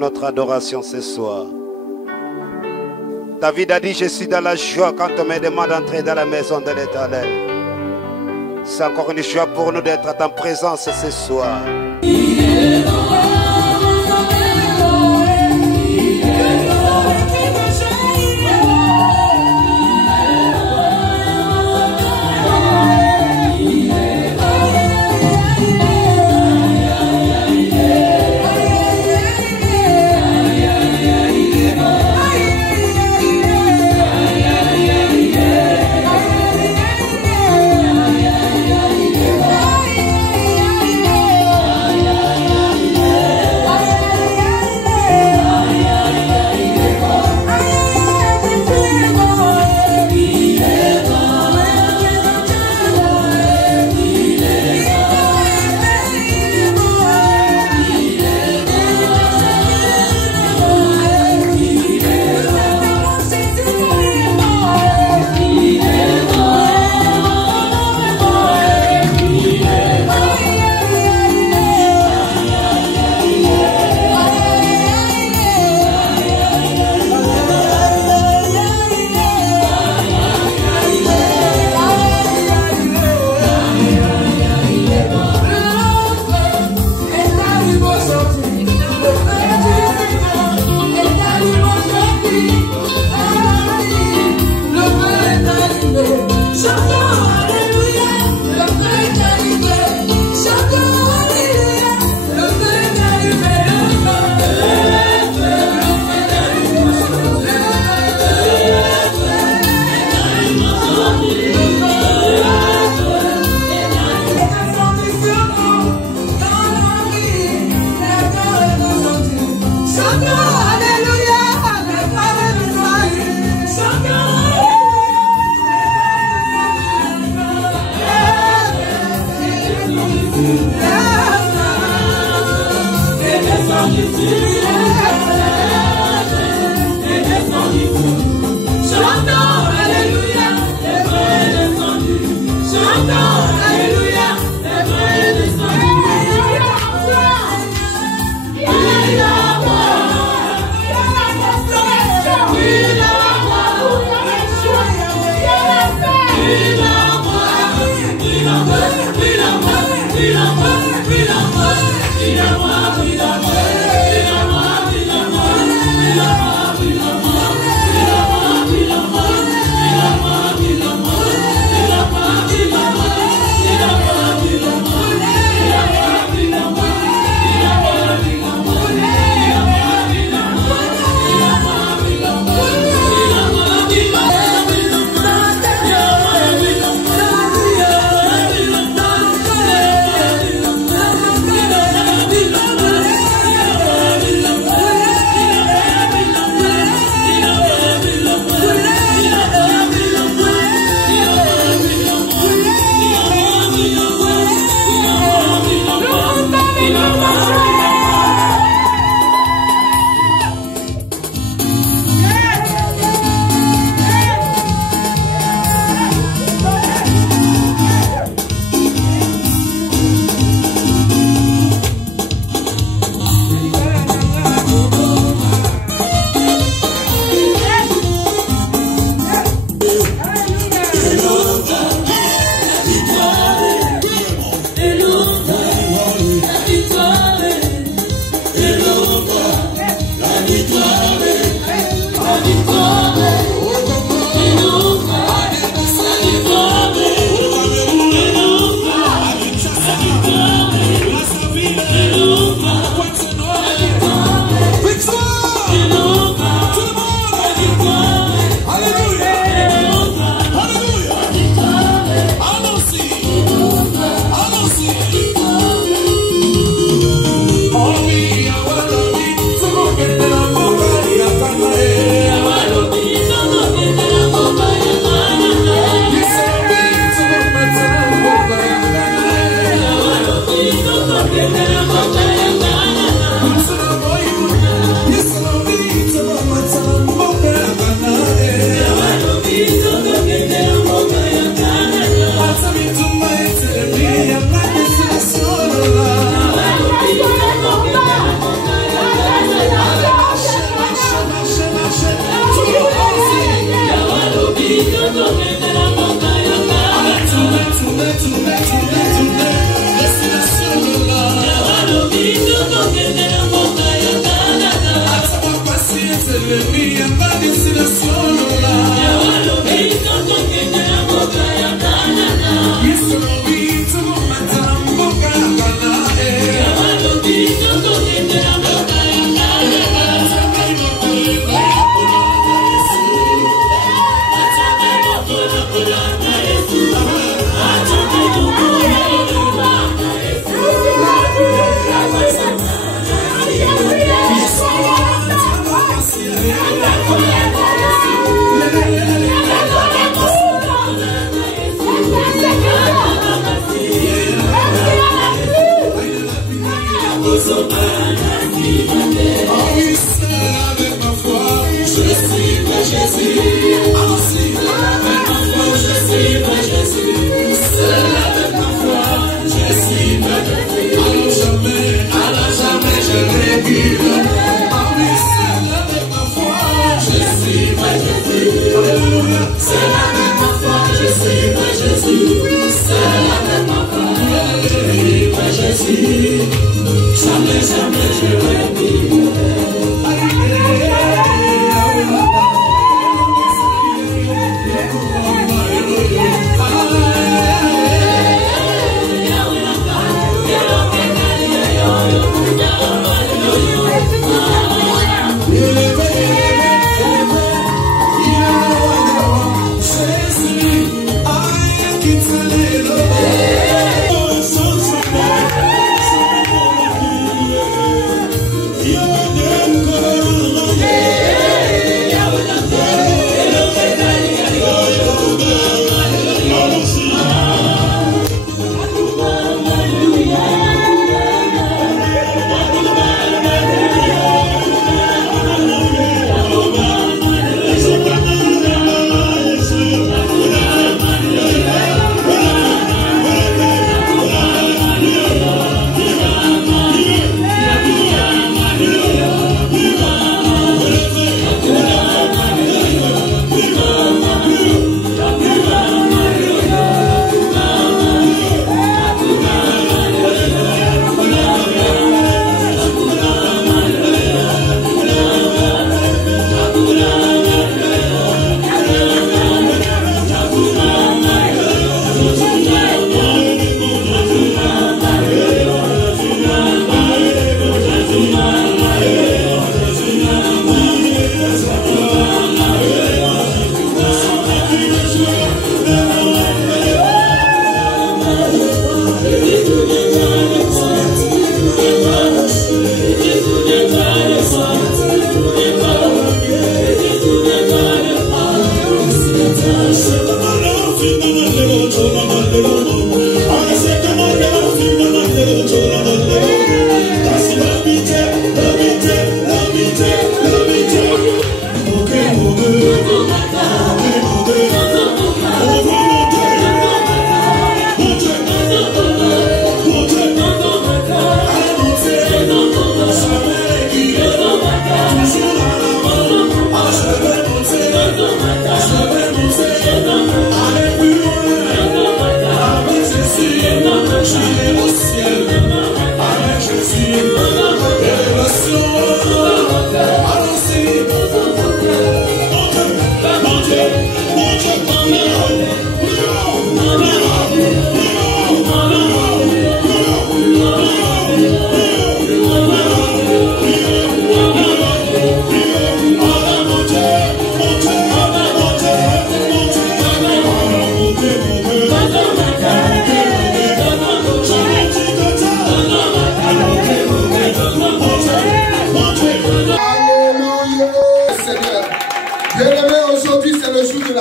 Notre adoration ce soir. David a dit, je suis dans la joie quand on me demande d'entrer dans la maison de l'Éternel. C'est encore une joie pour nous d'être à ta présence ce soir. Il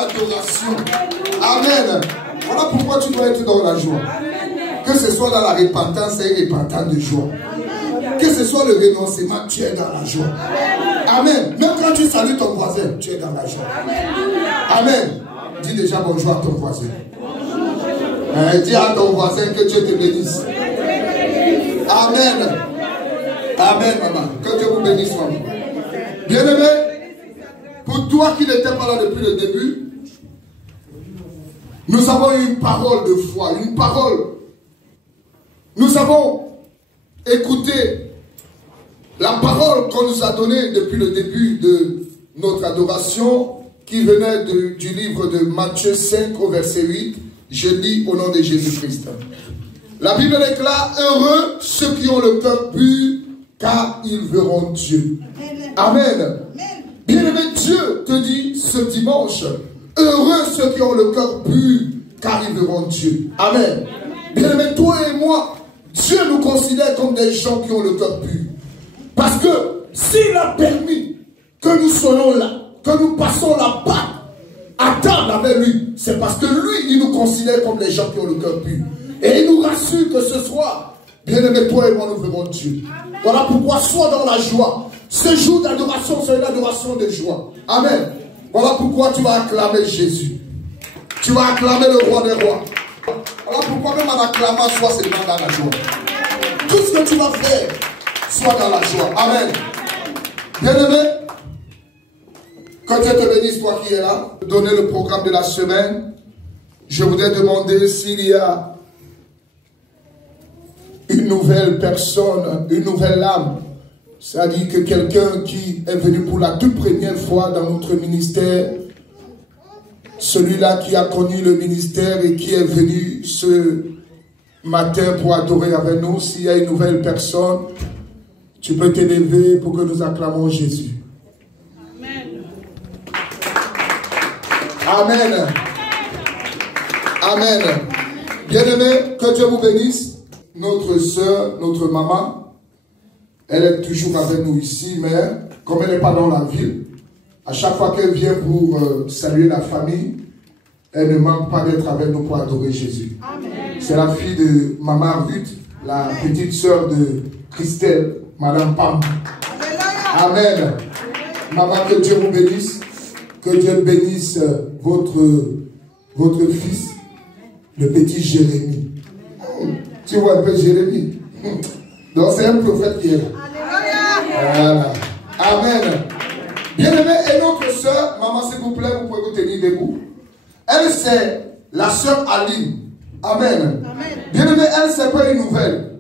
l'adoration. Amen. Voilà pourquoi tu dois être dans la joie. Que ce soit dans la repentance et repentance de joie. Que ce soit le renoncement, tu es dans la joie. Amen. Même quand tu salues ton voisin, tu es dans la joie. Amen. Dis déjà bonjour à ton voisin. Dis à ton voisin que Dieu te bénisse. Amen. Amen, maman. Que Dieu vous bénisse, maman. Bien-aimé, pour toi qui n'étais pas là depuis le début, nous avons eu une parole de foi, une parole. Nous avons écouté la parole qu'on nous a donnée depuis le début de notre adoration qui venait du livre de Matthieu 5 au verset 8. Je lis au nom de Jésus-Christ. La Bible déclare: heureux ceux qui ont le cœur pur, car ils verront Dieu. Amen. Bien-aimé, Dieu te dit ce dimanche: heureux ceux qui ont le cœur pur, car ils verront Dieu. Amen. Bien-aimé, toi et moi, Dieu nous considère comme des gens qui ont le cœur pur. Parce que s'il a permis que nous soyons là, que nous passons la Pâque à table avec lui, c'est parce que lui, il nous considère comme des gens qui ont le cœur pur. Et il nous rassure que ce soir, bien-aimé, toi et moi, nous verrons Dieu. Voilà pourquoi sois dans la joie. Ce jour d'adoration, c'est une adoration de joie. Amen. Voilà pourquoi tu vas acclamer Jésus. Tu vas acclamer le roi des rois. Voilà pourquoi même en acclamant, sois seulement dans la joie. Tout ce que tu vas faire, sois dans la joie. Amen. Bien-aimé, que Dieu te bénisse, toi qui es là. Donner le programme de la semaine. Je voudrais demander s'il y a une nouvelle personne, une nouvelle âme. C'est-à-dire que quelqu'un qui est venu pour la toute première fois dans notre ministère, celui-là qui a connu le ministère et qui est venu ce matin pour adorer avec nous, s'il y a une nouvelle personne, tu peux t'élever pour que nous acclamons Jésus. Amen. Amen. Amen. Bien-aimés, que Dieu vous bénisse. Notre soeur, notre maman, elle est toujours avec nous ici, mais comme elle n'est pas dans la ville, à chaque fois qu'elle vient pour saluer la famille, elle ne manque pas d'être avec nous pour adorer Jésus. C'est la fille de Maman Ruth, la petite sœur de Christelle, Madame Pam. Amen. Maman, que Dieu vous bénisse. Que Dieu bénisse votre fils, le petit Jérémie. Tu vois un peu Jérémie. Donc c'est un prophète qui est là. Voilà. Amen. Bien-aimé, et notre soeur, maman s'il vous plaît, vous pouvez vous tenir debout. Elle c'est la soeur Aline. Amen. Bien-aimé, elle c'est pas une nouvelle.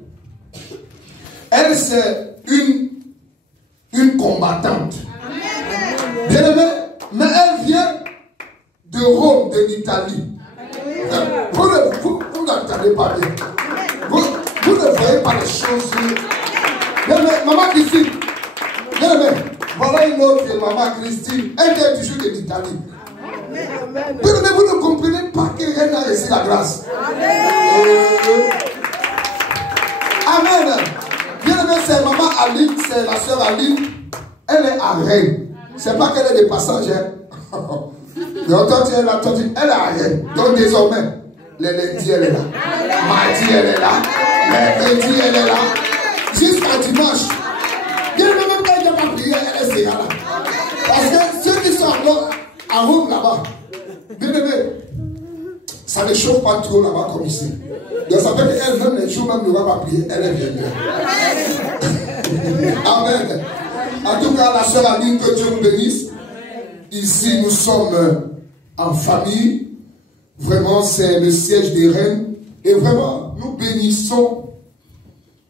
Elle c'est une combattante. Bien-aimé, mais elle vient de Rome, de l'Italie. Vous n'entendez pas bien. Vous ne voyez pas les choses. Bien-aimé, maman Christine. Bien-aimé, voilà une autre maman Christine. Elle vient toujours de l'Italie. Bien-aimé, vous ne comprenez pas que rien n'a reçu la grâce. Amen. Bien-aimé, c'est maman Aline, c'est la soeur Aline. Elle est à Rennes. C'est pas qu'elle est de passage. Elle est à Rennes. Donc désormais, le lundi elle est là. Mardi elle est là. Mercredi elle est là. Jusqu'à dimanche. Bien même quand elle n'a pas prié, elle est là. Parce que ceux qui sont à Rome là-bas, bien aimé, ça ne chauffe pas trop là-bas comme ici. Donc ça fait qu'elle-même, les jours même ne va pas prier, elle est bien. Amen. En tout cas, la sœur Aline, que Dieu nous bénisse. Ici, nous sommes en famille. Vraiment, c'est le siège des reines. Et vraiment, nous bénissons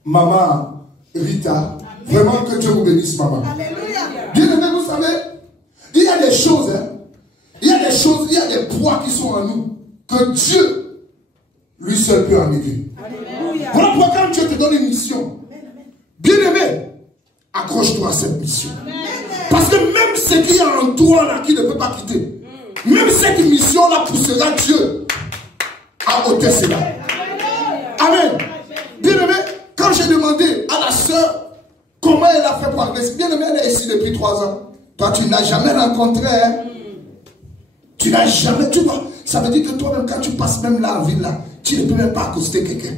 Maman Rita. Vraiment, que Dieu vous bénisse, maman. Bien aimé, vous savez, il y a des choses, il y a des choses, il y a des poids qui sont en nous, que Dieu, lui seul, peut enlever. Voilà pourquoi quand Dieu te donne une mission, bien aimé, accroche-toi à cette mission. Parce que même ce qui est en toi là, qui ne peut pas quitter, même cette mission-là poussera Dieu à ôter cela. Amen. Bien aimé, quand j'ai demandé à la sœur comment elle a fait pour arriver, bien aimé, elle est ici depuis 3 ans. Toi, tu ne l'as jamais rencontrée. Hein? Tu n'as jamais, tu vois, ça veut dire que toi-même, quand tu passes même là en ville, là, tu ne peux même pas accoster quelqu'un.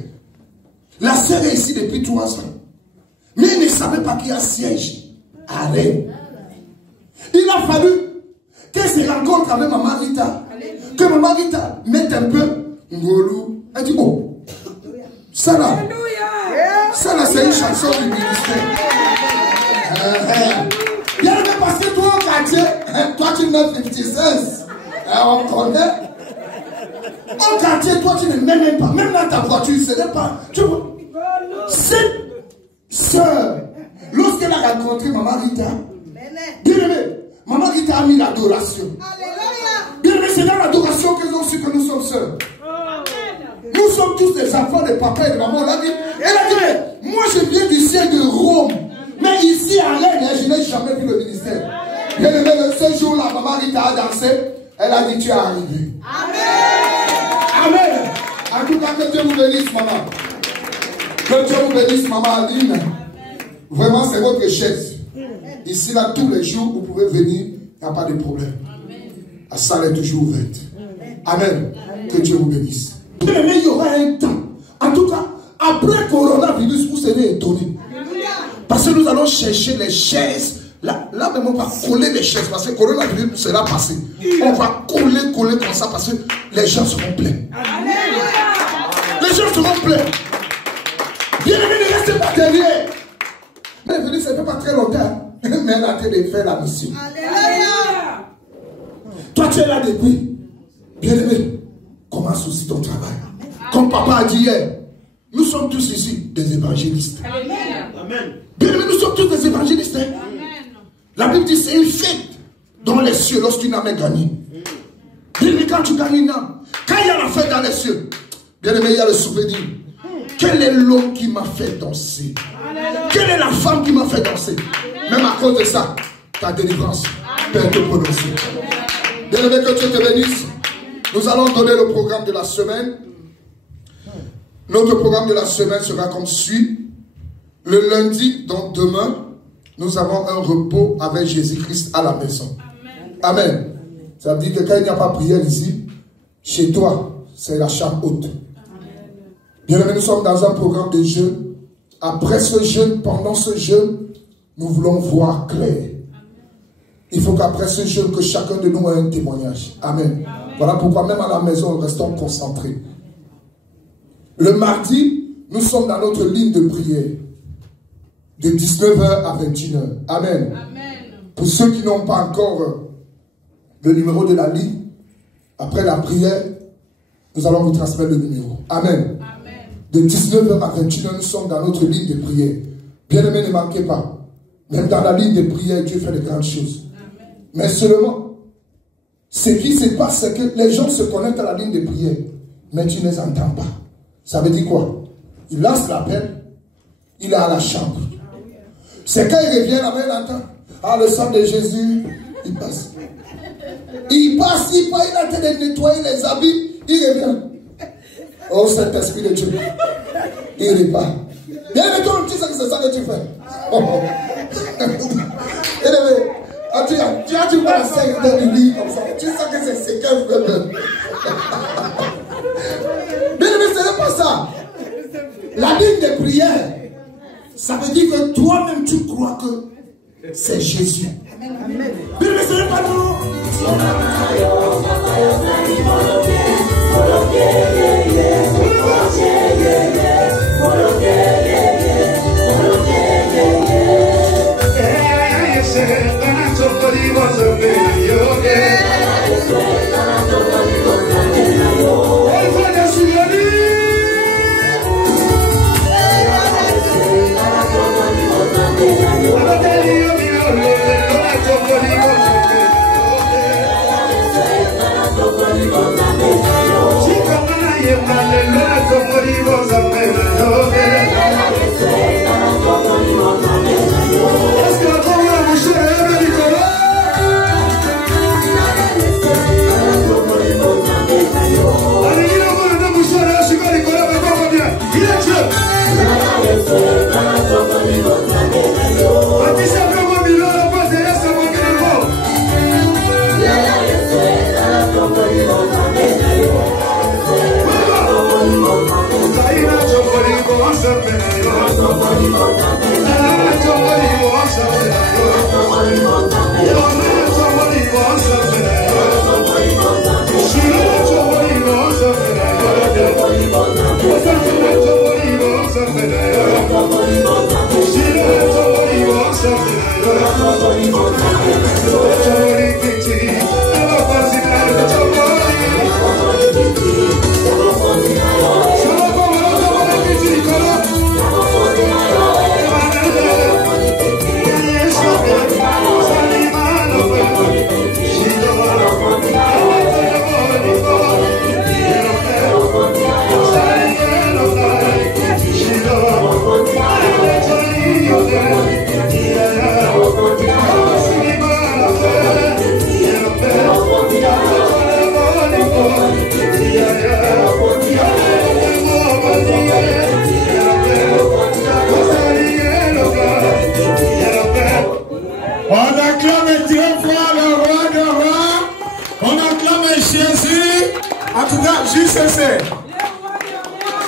La sœur est ici depuis 3 ans. Mais elle ne savait pas qu'il y a siège à Rennes. Il a fallu qu'elle se rencontre avec Maman Rita. Que Maman Rita mette un peu Ngolou. Elle dit, oh, ça là, c'est une chanson du ministère. Bien aimé, parce que toi au quartier, toi tu mets 56. On connaît. Au quartier, toi tu ne m'aimes même pas. Même dans ta voiture, ce n'est pas. Tu vois. Cette soeur, lorsqu'elle a rencontré Maman Rita, bien aimé, Maman Rita a mis l'adoration. Bien aimé, c'est dans l'adoration qu'ils ont su que nous sommes sœurs. Nous sommes tous des enfants de papa et de maman. Elle a dit, moi je viens du ciel de Rome. Mais ici à Rennes, je n'ai jamais vu le ministère. Bien aimé, ce jour-là, Maman Rita a dansé. Elle a dit, tu es arrivé. Amen. Amen. En tout cas, que Dieu vous bénisse, maman. Que Dieu vous bénisse, maman Aline. Vraiment, c'est votre chaise. Ici, là, tous les jours, vous pouvez venir. Il n'y a pas de problème. La salle est toujours ouverte. Amen. Que Dieu vous bénisse. Mais il y aura un temps. En tout cas, après coronavirus, vous serez étonnés. Parce que nous allons chercher les chaises. Là même, on va coller les chaises. Parce que le coronavirus sera passé. On va coller comme ça. Parce que les gens seront pleins. Les gens seront pleins. Bien aimé, ne restez pas derrière. Mais venez, ça ne fait pas très longtemps. Mais elle a été de faire la mission. Toi, tu es là depuis. Bien aimé, commence aussi ton travail. Comme papa a dit hier, nous sommes tous ici des évangélistes. Amen. Bien aimé, nous sommes tous des évangélistes. Hein? La Bible dit c'est une fête dans les cieux lorsqu'une âme est gagnée. Bien aimé, quand tu gagnes une âme, quand il y a la fête dans les cieux, bien aimé, il y a le souvenir. Quel est l'homme qui m'a fait danser? Quelle est la femme qui m'a fait danser? Même à cause de ça, ta délivrance peut être prononcée. Bien aimé, que Dieu te bénisse. Nous allons donner le programme de la semaine. Notre programme de la semaine sera comme suit. Le lundi, donc demain, nous avons un repos avec Jésus-Christ à la maison. Amen. Amen. Ça veut dire que quand il n'y a pas prière ici, chez toi, c'est la chambre haute. Bien aimé, nous sommes dans un programme de jeûne. Après ce jeûne, pendant ce jeûne, nous voulons voir clair. Il faut qu'après ce jeûne, que chacun de nous ait un témoignage. Amen. Voilà pourquoi même à la maison, nous restons concentrés. Le mardi, nous sommes dans notre ligne de prière. De 19h à 21h. Amen. Amen. Pour ceux qui n'ont pas encore le numéro de la ligne, après la prière, nous allons vous transmettre le numéro. Amen. Amen. De 19h à 21h, nous sommes dans notre ligne de prière. Bien aimé, ne manquez pas. Même dans la ligne de prière, Dieu fait de grandes choses. Amen. Mais seulement, ce qui se passe, c'est que les gens se connectent à la ligne de prière, mais tu ne les entends pas. Ça veut dire quoi? Il lance l'appel, il est à la chambre. C'est quand il revient là-bas, il entend. Ah, le sang de Jésus, il passe. Il passe, il a en train de nettoyer les habits, il revient. Oh, Saint-Esprit de Dieu. Il repart. Bien aimé, toi, tu sais que c'est ça que tu fais. Oh. Bien aimé, tu vois la scène de lui comme ça. Tu sais que c'est ce qu'elle veut. Bien aimé, ce n'est pas ça. La ligne de prière, ça veut dire que toi-même tu crois que c'est Jésus. Amen. Mais ce n'est pas nous.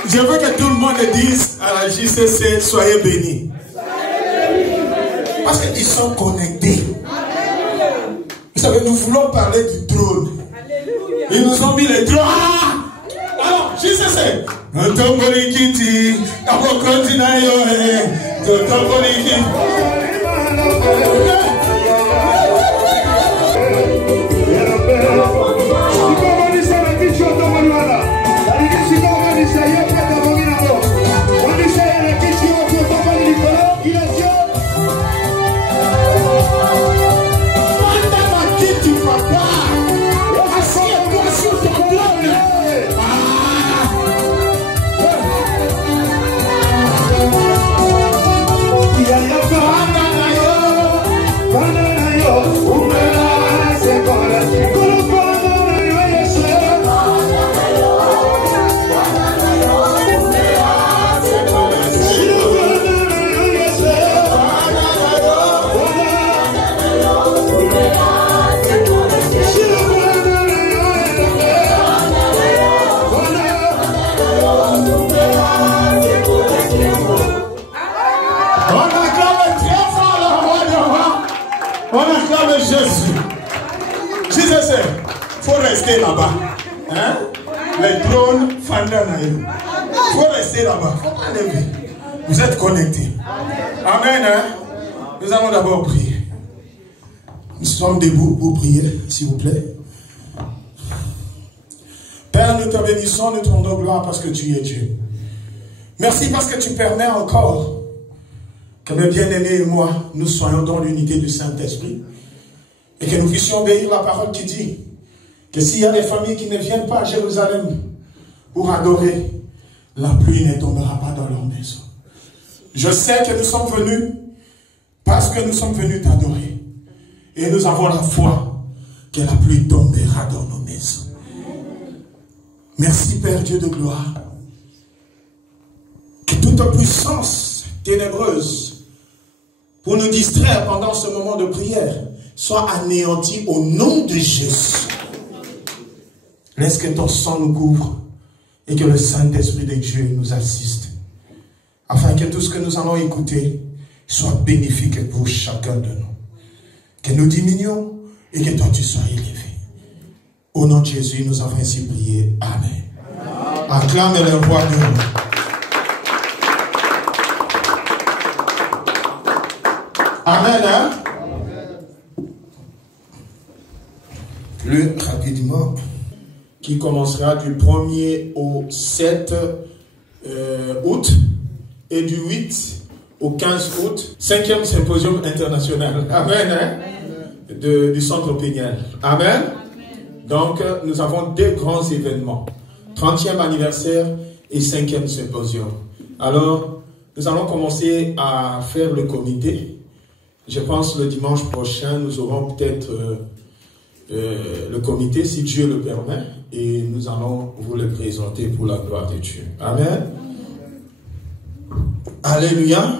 Je veux que tout le monde dise à la JCC, soyez bénis. Parce qu'ils sont connectés. Vous savez, nous voulons parler du trône. Ils nous ont mis les trônes. Alors, JCC. Rester là-bas. Hein? Les drones Fandanaï. Il faut rester là-bas. Il ne faut pas lever. Vous êtes connectés. Amen. Hein? Nous allons d'abord prier. Nous sommes debout pour prier, s'il vous plaît. Père, nous te bénissons, nous te rendons gloire parce que tu es Dieu. Merci parce que tu permets encore que mes bien-aimés et moi, nous soyons dans l'unité du Saint-Esprit et que nous puissions obéir la parole qui dit que s'il y a des familles qui ne viennent pas à Jérusalem pour adorer, la pluie ne tombera pas dans leur maison. Je sais que nous sommes venus parce que nous sommes venus t'adorer. Et nous avons la foi que la pluie tombera dans nos maisons. Merci Père Dieu de gloire. Que toute puissance ténébreuse pour nous distraire pendant ce moment de prière soit anéantie au nom de Jésus. Laisse que ton sang nous couvre et que le Saint-Esprit de Dieu nous assiste, afin que tout ce que nous allons écouter soit bénéfique pour chacun de nous. Que nous diminuions et que toi tu sois élevé. Au nom de Jésus, nous avons ainsi prié. Amen. Acclame le roi de nous. Amen. Hein? Plus rapidement, qui commencera du 1er au 7 août et du 8 au 15 août, 5e symposium international. Amen. Hein? Du centre Péniel. Amen. Donc, nous avons deux grands événements. 30e anniversaire et 5e symposium. Alors, nous allons commencer à faire le comité. Je pense le dimanche prochain, nous aurons peut-être le comité, si Dieu le permet, et nous allons vous le présenter pour la gloire de Dieu. Amen. Alléluia.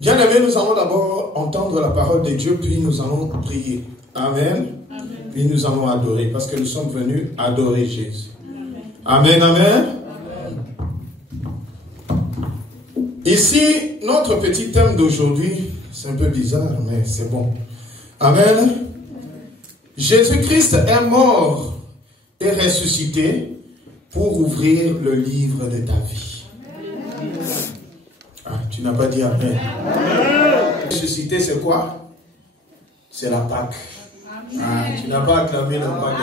Bien aimé, nous allons d'abord entendre la parole de Dieu, puis nous allons prier. Amen. Puis nous allons adorer, parce que nous sommes venus adorer Jésus. Amen, amen. Ici, notre petit thème d'aujourd'hui, c'est un peu bizarre, mais c'est bon. Amen. Jésus-Christ est mort et ressuscité pour ouvrir le livre de ta vie. Ah, tu n'as pas dit Amen. Ressuscité, c'est quoi? C'est la Pâque. Ah, tu n'as pas acclamé la Pâque.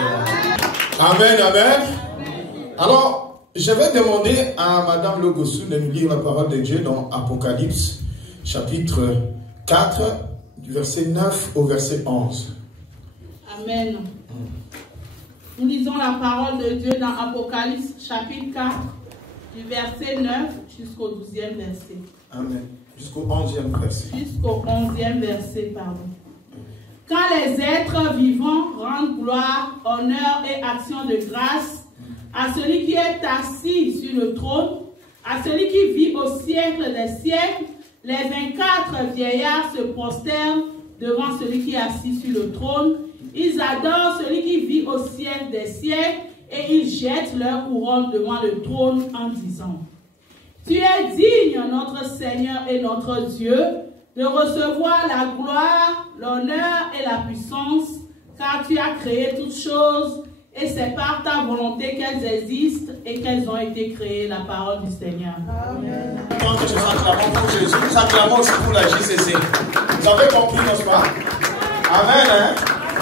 Amen, amen. Alors, je vais demander à Madame Logosu de nous lire la parole de Dieu dans Apocalypse, chapitre 4, du verset 9 au verset 11. Amen. Nous lisons la parole de Dieu dans Apocalypse, chapitre 4, du verset 9 jusqu'au 12e verset. Amen. Jusqu'au 11e verset. Jusqu'au 11e verset, pardon. Quand les êtres vivants rendent gloire, honneur et action de grâce à celui qui est assis sur le trône, à celui qui vit au siècle des siècles, les 24 vieillards se prosternent devant celui qui est assis sur le trône. Ils adorent celui qui vit au siècle des siècles et ils jettent leur couronne devant le trône en disant: Tu es digne, notre Seigneur et notre Dieu, de recevoir la gloire, l'honneur et la puissance, car tu as créé toutes choses et c'est par ta volonté qu'elles existent et qu'elles ont été créées. La parole du Seigneur. Amen. Quand nous acclamons pour Jésus, nous acclamons aussi pour la JCC. Vous avez compris, n'est-ce pas? Amen. Hein?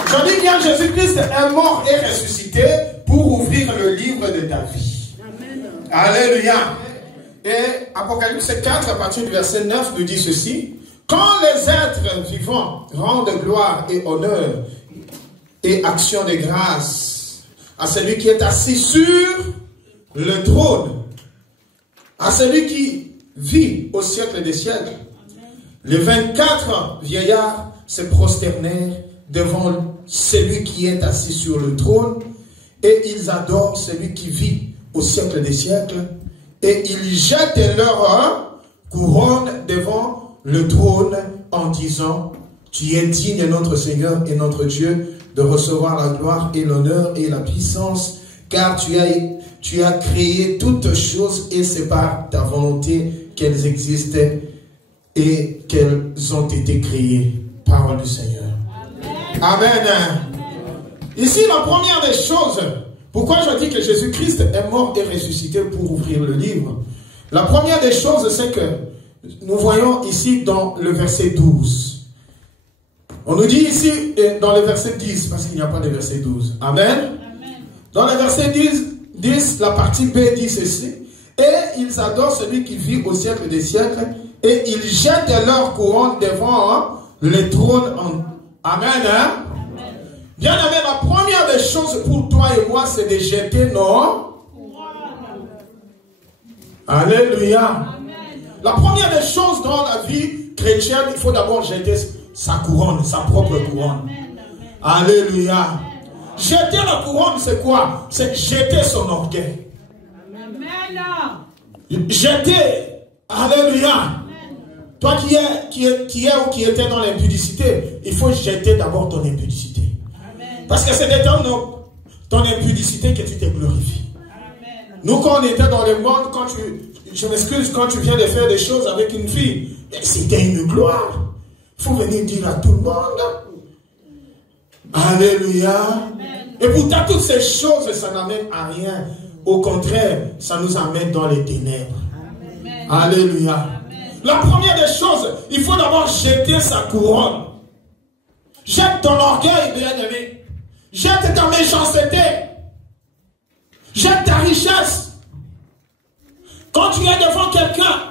Je dis bien, Jésus-Christ est mort et ressuscité pour ouvrir le livre de ta vie. Amen. Alléluia. Et Apocalypse 4, à partir du verset 9, nous dit ceci: Quand les êtres vivants rendent gloire et honneur et action de grâce à celui qui est assis sur le trône, à celui qui vit au siècle des siècles, les 24 vieillards se prosternèrent devant celui qui est assis sur le trône et ils adorent celui qui vit au siècle des siècles et ils jettent leur couronne devant le trône en disant: Tu es digne, notre Seigneur et notre Dieu, de recevoir la gloire et l'honneur et la puissance, car tu as créé toutes choses et c'est par ta volonté qu'elles existent et qu'elles ont été créées. Parole du Seigneur. Amen. Amen. Ici, la première des choses, pourquoi je dis que Jésus-Christ est mort et ressuscité pour ouvrir le livre? La première des choses, c'est que nous voyons ici dans le verset 12. On nous dit ici dans le verset 10, parce qu'il n'y a pas de verset 12. Amen. Amen. Dans le verset 10, la partie B dit ceci: Et ils adorent celui qui vit au siècle des siècles, et ils jettent leur couronne devant le trône. Amen. Hein? Amen. Bien aimé, la première des choses pour toi et moi, c'est de jeter nos couronnes. Alléluia. Amen. La première des choses dans la vie chrétienne, il faut d'abord jeter sa couronne, sa propre couronne. Amen. Alléluia. Amen. Jeter la couronne, c'est quoi? C'est jeter son orgueil. Amen. Jeter. Alléluia. Amen. Toi qui es ou qui était dans l'impudicité, il faut jeter d'abord ton impudicité. Amen. Parce que c'est dans ton impudicité que tu te glorifies. Amen. Nous, quand on était dans le monde, je m'excuse, quand tu viens de faire des choses avec une fille, c'était une gloire. Il faut venir dire à tout le monde. Alléluia. Amen. Et pourtant, toutes ces choses, ça n'amène à rien. Au contraire, ça nous amène dans les ténèbres. Amen. Alléluia. Amen. La première des choses, il faut d'abord jeter sa couronne. Jette ton orgueil, bien-aimé. Jette ta méchanceté. Jette ta richesse. Quand tu es devant quelqu'un,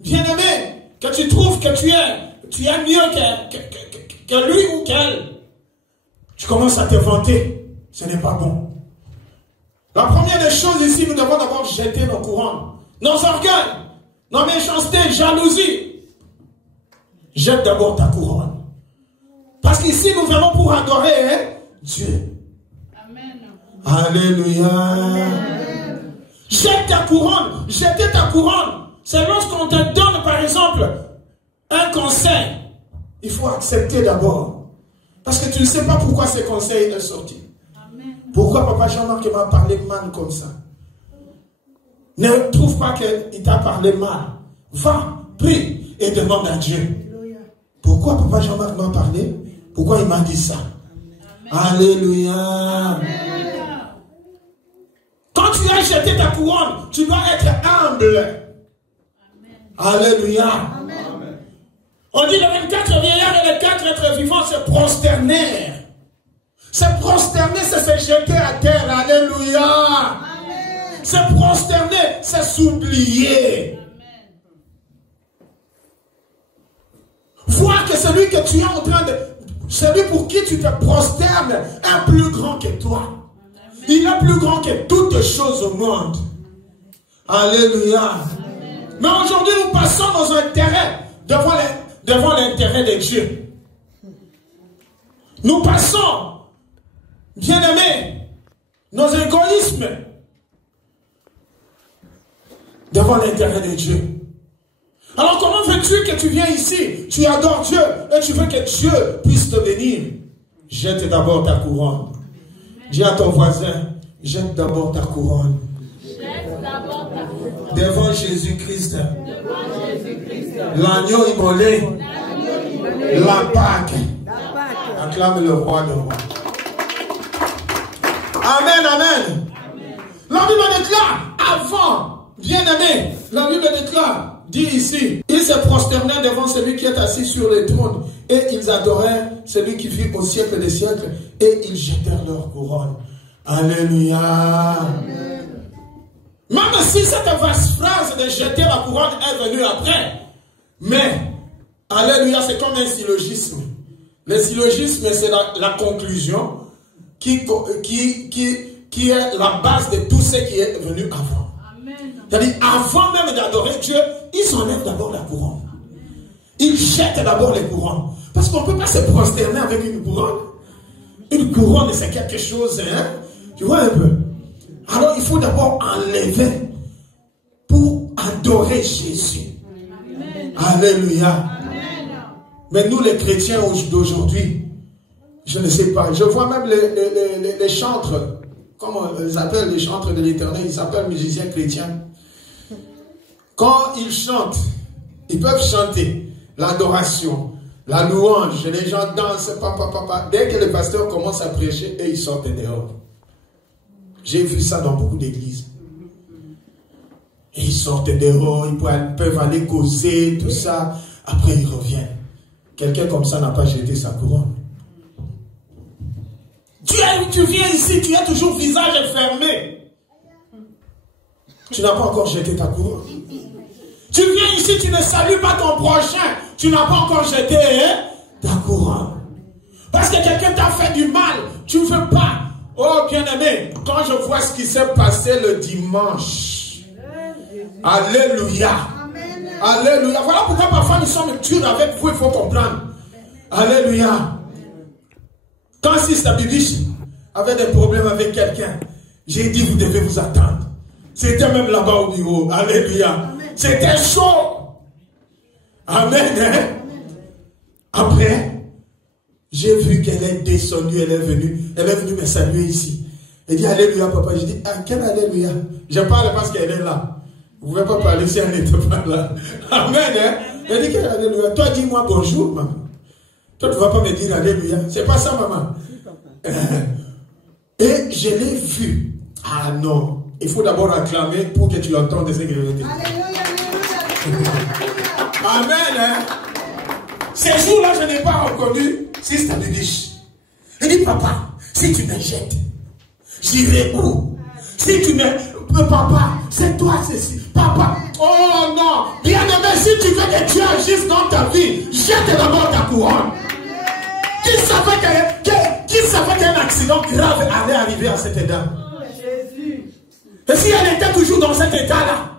bien-aimé, que tu trouves que tu es mieux que lui ou qu'elle, tu commences à te vanter. Ce n'est pas bon. La première des choses ici, nous devons d'abord jeter nos couronnes, nos orgueils, nos méchancetés, jalousie. Jette d'abord ta couronne. Parce qu'ici, nous venons pour adorer Dieu. Amen. Alléluia. Amen. Jette ta couronne. Jeter ta couronne. C'est lorsqu'on te donne, par exemple, un conseil. Il faut accepter d'abord. Parce que tu ne sais pas pourquoi ce conseil est sorti. Amen. Pourquoi Papa Jean-Marc m'a parlé mal comme ça? Ne trouve pas qu'il t'a parlé mal. Va, prie et demande à Dieu. Pourquoi Papa Jean-Marc m'a parlé? Pourquoi il m'a dit ça? Alléluia. Quand tu as jeté ta couronne, tu dois être humble. Alléluia. On dit les 24 vieillards et les 4 êtres vivants se prosternèrent. Se prosterner, c'est se jeter à terre. Alléluia. Se prosterner, c'est s'oublier. Voir que celui que tu es en train de... Celui pour qui tu te prosternes est plus grand que toi. Il est plus grand que toutes choses au monde. Alléluia. Mais aujourd'hui, nous passons nos intérêts devant l'intérêt de Dieu. Nous passons, bien-aimés, nos égoïsmes devant l'intérêt de Dieu. Alors comment veux-tu que tu viens ici, tu adores Dieu et tu veux que Dieu puisse te bénir? Jette d'abord ta couronne. Dis à ton voisin, jette d'abord ta couronne. Devant Jésus-Christ. L'agneau immolé. La Pâque. Acclame le roi de rois. Amen, amen. La Bible déclare, avant, bien-aimé, la Bible déclare, dit ici, ils se prosternèrent devant celui qui est assis sur le trône et ils adorèrent celui qui vit au siècle des siècles et ils jetèrent leur couronne. Alléluia. Amen. Même si cette phrase de jeter la couronne est venue après, mais, alléluia, c'est comme un syllogisme. Le syllogisme, c'est la conclusion qui est la base de tout ce qui est venu avant. C'est-à-dire, avant même d'adorer Dieu, ils s'enlèvent d'abord la couronne. Ils jettent d'abord les couronnes. Parce qu'on ne peut pas se prosterner avec une couronne. Une couronne, c'est quelque chose, hein? Tu vois un peu? Alors, il faut d'abord enlever pour adorer Jésus. Amen. Alléluia. Amen. Mais nous, les chrétiens d'aujourd'hui, je ne sais pas, je vois même les chantres, comment ils appellent les chantres de l'Éternel, ils s'appellent musiciens chrétiens. Quand ils chantent, ils peuvent chanter l'adoration, la louange, les gens dansent, papa. Dès que le pasteur commence à prêcher, et ils sortent dehors. J'ai vu ça dans beaucoup d'églises. Et ils sortent dehors, ils peuvent aller causer, tout ça. Après, ils reviennent. Quelqu'un comme ça n'a pas jeté sa couronne. Tu viens ici, tu es toujours visage fermé. Tu n'as pas encore jeté ta couronne. Tu viens ici, tu ne salues pas ton prochain. Tu n'as pas encore jeté ta couronne. Parce que quelqu'un t'a fait du mal. Tu ne veux pas. Oh bien-aimé, quand je vois ce qui s'est passé le dimanche. Alléluia. Alléluia. Voilà pourquoi parfois nous sommes durs avec vous, il faut comprendre. Alléluia. Quand Sister Bibiche avait des problèmes avec quelqu'un, j'ai dit vous devez vous attendre. C'était même là-bas au bureau. Alléluia. C'était chaud. Amen. Hein? Après, j'ai vu qu'elle est descendue, elle est venue me saluer ici. Elle dit alléluia papa. Je dis ah, quel alléluia. Je parle parce qu'elle est là. Vous ne pouvez pas parler si elle n'était pas là. Amen. Hein? Elle dit quel alléluia. Toi dis-moi bonjour maman. Toi tu ne vas pas me dire alléluia. C'est pas ça maman. Et je l'ai vu. Ah non. Il faut d'abord acclamer pour que tu entendes ce que je veux dire. Alléluia, alléluia. Amen. Hein? Ces jours-là, je n'ai pas reconnu Sister Bibiche. Il dit, papa, si tu me jettes, j'irai où? Si tu me... Papa, c'est toi ceci. Papa, oh non. Bien-aimé, si tu veux que Dieu agisse dans ta vie, jette d'abord ta couronne. Qui savait qu'un accident grave allait arriver à cette dame? Et si elle était toujours dans cet état-là,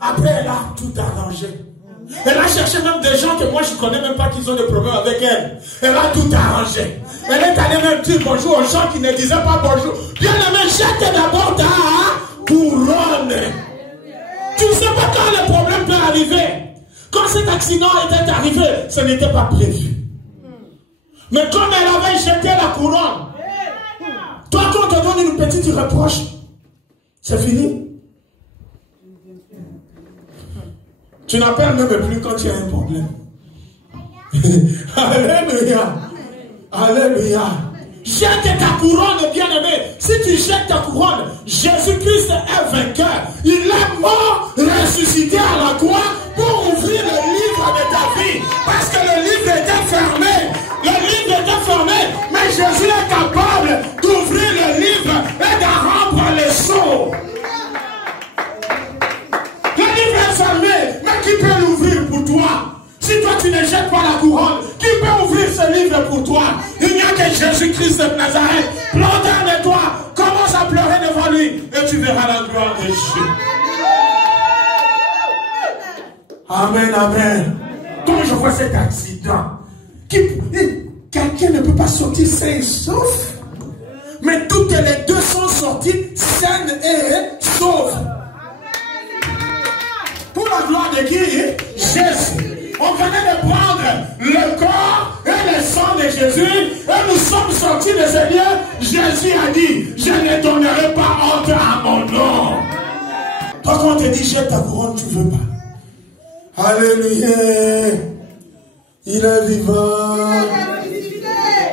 après elle a tout arrangé. Elle a cherché même des gens que moi je ne connais même pas qui ont des problèmes avec elle. Elle a tout arrangé. Elle est allée même dire bonjour aux gens qui ne disaient pas bonjour. Bien aimé, jette d'abord ta couronne. Tu ne sais pas quand le problème peut arriver. Quand cet accident était arrivé, ce n'était pas prévu. Mais comme elle avait jeté la couronne, toi quand on te donne une petite reproche, c'est fini. Tu n'appelles même plus quand tu as un problème. Alléluia. Alléluia. Jette ta couronne, bien-aimé. Si tu jettes ta couronne, Jésus-Christ est vainqueur. Il est mort, ressuscité à la croix pour ouvrir le livre de ta vie. Parce que le livre était fermé. Le livre était fermé. Mais Jésus est capable d'ouvrir le livre et de rendre les sceaux. Le livre est fermé. Mais qui peut l'ouvrir pour toi? Si toi tu ne jettes pas la couronne, qui peut ouvrir ce livre pour toi? Il n'y a que Jésus-Christ de Nazareth. Plante de toi, commence à pleurer devant lui et tu verras la gloire de Dieu. Amen, amen. Quand je vois cet accident, quelqu'un ne peut pas sortir sain et sauf. Mais toutes les deux sont sorties saines et sauves. Pour la gloire de qui? Jésus. On venait de prendre le corps et le sang de Jésus et nous sommes sortis de ce lieu. Jésus a dit, je ne donnerai pas honte à mon nom. Toi quand on te dit jette ta couronne, tu ne veux pas. Alléluia. Il est vivant.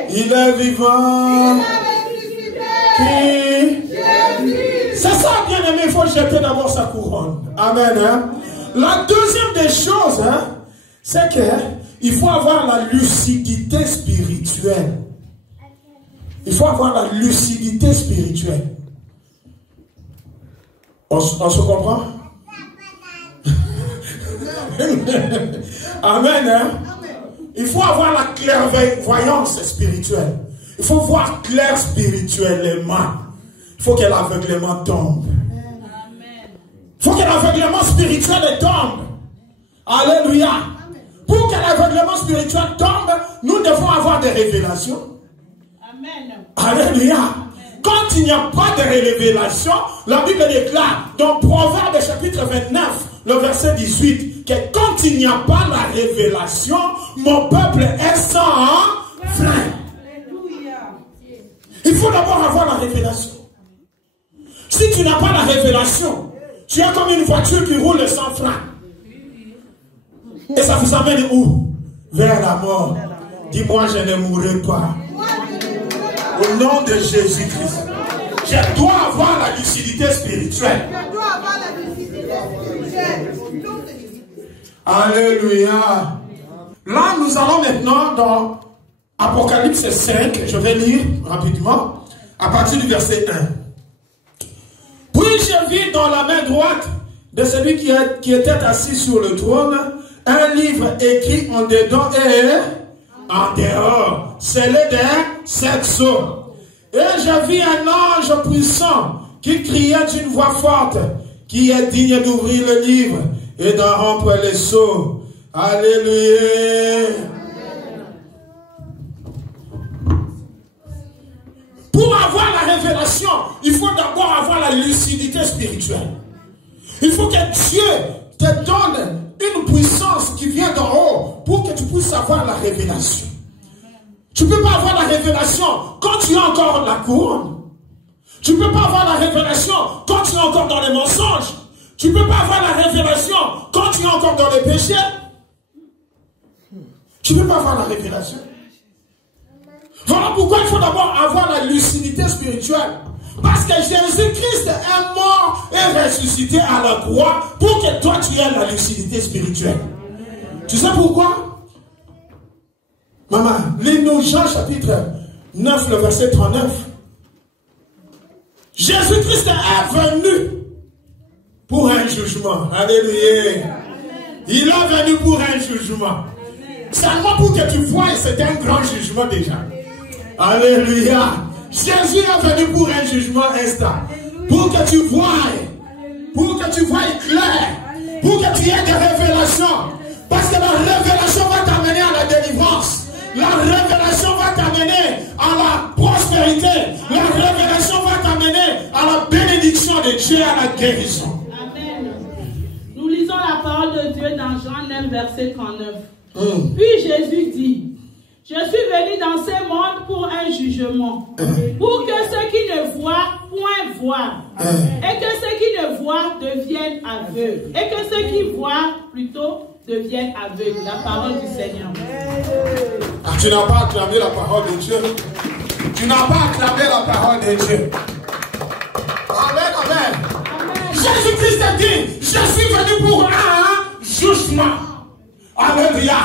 Il est vivant. Qui? C'est ça, bien aimé, il faut jeter d'abord sa couronne. Amen. Hein? La deuxième des choses, hein, c'est qu'il faut avoir la lucidité spirituelle. Il faut avoir la lucidité spirituelle. On se comprend? Amen. Hein? Il faut avoir la clairvoyance spirituelle. Il faut voir clair spirituellement. Il faut que l'aveuglement tombe. Il faut que l'aveuglement spirituel tombe. Alléluia. Pour que l'aveuglement spirituel tombe, nous devons avoir des révélations. Amen. Alléluia. Quand il n'y a pas de révélation, la Bible déclare dans Proverbe chapitre 29, le verset 18, que quand il n'y a pas la révélation, mon peuple est sans frein. Il faut d'abord avoir la révélation. Si tu n'as pas la révélation, tu es comme une voiture qui roule sans frein. Et ça vous amène où? Vers la mort. Dis-moi, je ne mourrai pas. Au nom de Jésus-Christ. Je dois avoir la lucidité spirituelle. Alléluia. Là, nous allons maintenant dans Apocalypse 5. Je vais lire rapidement à partir du verset 1. Puis je vis dans la main droite de celui qui était assis sur le trône un livre écrit en dedans et en dehors, scellé de 7 sceaux. Et je vis un ange puissant qui criait d'une voix forte, qui est digne d'ouvrir le livre et d'en rompre les sceaux. Alléluia. Pour avoir la révélation, il faut d'abord avoir la lucidité spirituelle. Il faut que Dieu te donne une puissance qui vient d'en haut pour que tu puisses avoir la révélation. Tu ne peux pas avoir la révélation quand tu es encore la couronne. Tu ne peux pas avoir la révélation quand tu es encore dans les mensonges. Tu ne peux pas avoir la révélation quand tu es encore dans les péchés. Tu ne peux pas avoir la révélation. Voilà pourquoi il faut d'abord avoir la lucidité spirituelle. Parce que Jésus-Christ est mort et ressuscité à la croix pour que toi tu aies la lucidité spirituelle. Tu sais pourquoi? Maman, lis-nous Jean chapitre 9, le verset 39. Jésus-Christ est venu pour un jugement. Alléluia. Il est venu pour un jugement. Seulement pour que tu vois, c'est un grand jugement déjà. Alléluia. Jésus est venu pour un jugement instant. Pour que tu voies. Pour que tu voies clair. Pour que tu aies des révélations. Parce que la révélation va t'amener à la délivrance. La révélation va t'amener à la prospérité. La révélation va t'amener à la bénédiction de Dieu et à la guérison. Amen. Nous lisons la parole de Dieu dans Jean 9, verset 39. Puis Jésus dit, je suis venu dans ce monde pour un jugement, pour que ceux qui ne voient point voient, et que ceux qui ne voient deviennent aveugles. Et que ceux qui voient plutôt deviennent aveugles. La parole du Seigneur. Ah, tu n'as pas acclamé la parole de Dieu. Tu n'as pas acclamé la parole de Dieu. Amen, amen. Jésus-Christ a dit, je suis venu pour un jugement. Alléluia.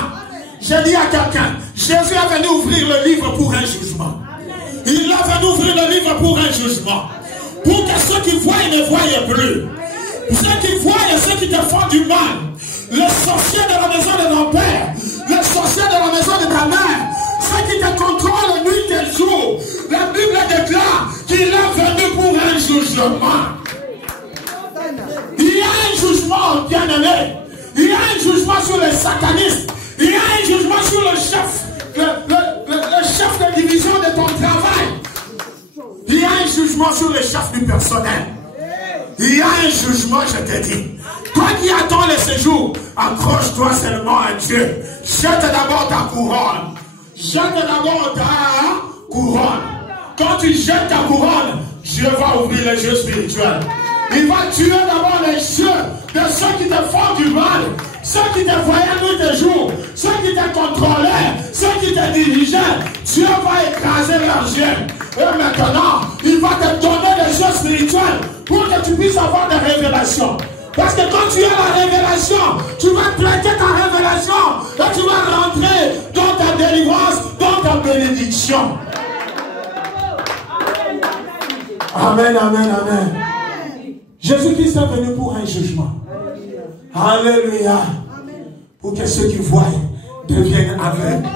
J'ai dit à quelqu'un, Jésus est venu ouvrir le livre pour un jugement. Il est venu ouvrir le livre pour un jugement. Pour que ceux qui voient ne voient plus. Ceux qui voient et ceux qui te font du mal. Les sorciers de la maison de ton père. Les sorciers de la maison de ta mère. Ceux qui te contrôlent nuit et jour. La Bible déclare qu'il est venu pour un jugement. Il y a un jugement, bien-aimé. Il y a un jugement sur les satanistes. Il y a un jugement sur le chef. Le chef de division de ton travail. Il y a un jugement sur le chef du personnel. Il y a un jugement, je te dis. Toi qui attends le séjour, accroche-toi seulement à Dieu. Jette d'abord ta couronne. Jette d'abord ta couronne. Quand tu jettes ta couronne, Dieu va ouvrir les yeux spirituels. Il va tuer d'abord les yeux de ceux qui te font du mal. Ceux qui te voyaient nuit et jour, ceux qui te contrôlaient, ceux qui te dirigeaient, Dieu va écraser leurs yeux. Et maintenant, il va te donner des yeux spirituels pour que tu puisses avoir des révélations. Parce que quand tu as la révélation, tu vas traiter ta révélation et tu vas rentrer dans ta délivrance, dans ta bénédiction. Amen, amen, amen. Jésus-Christ est venu pour un jugement. Alléluia. Pour que ceux qui voient deviennent aveugles.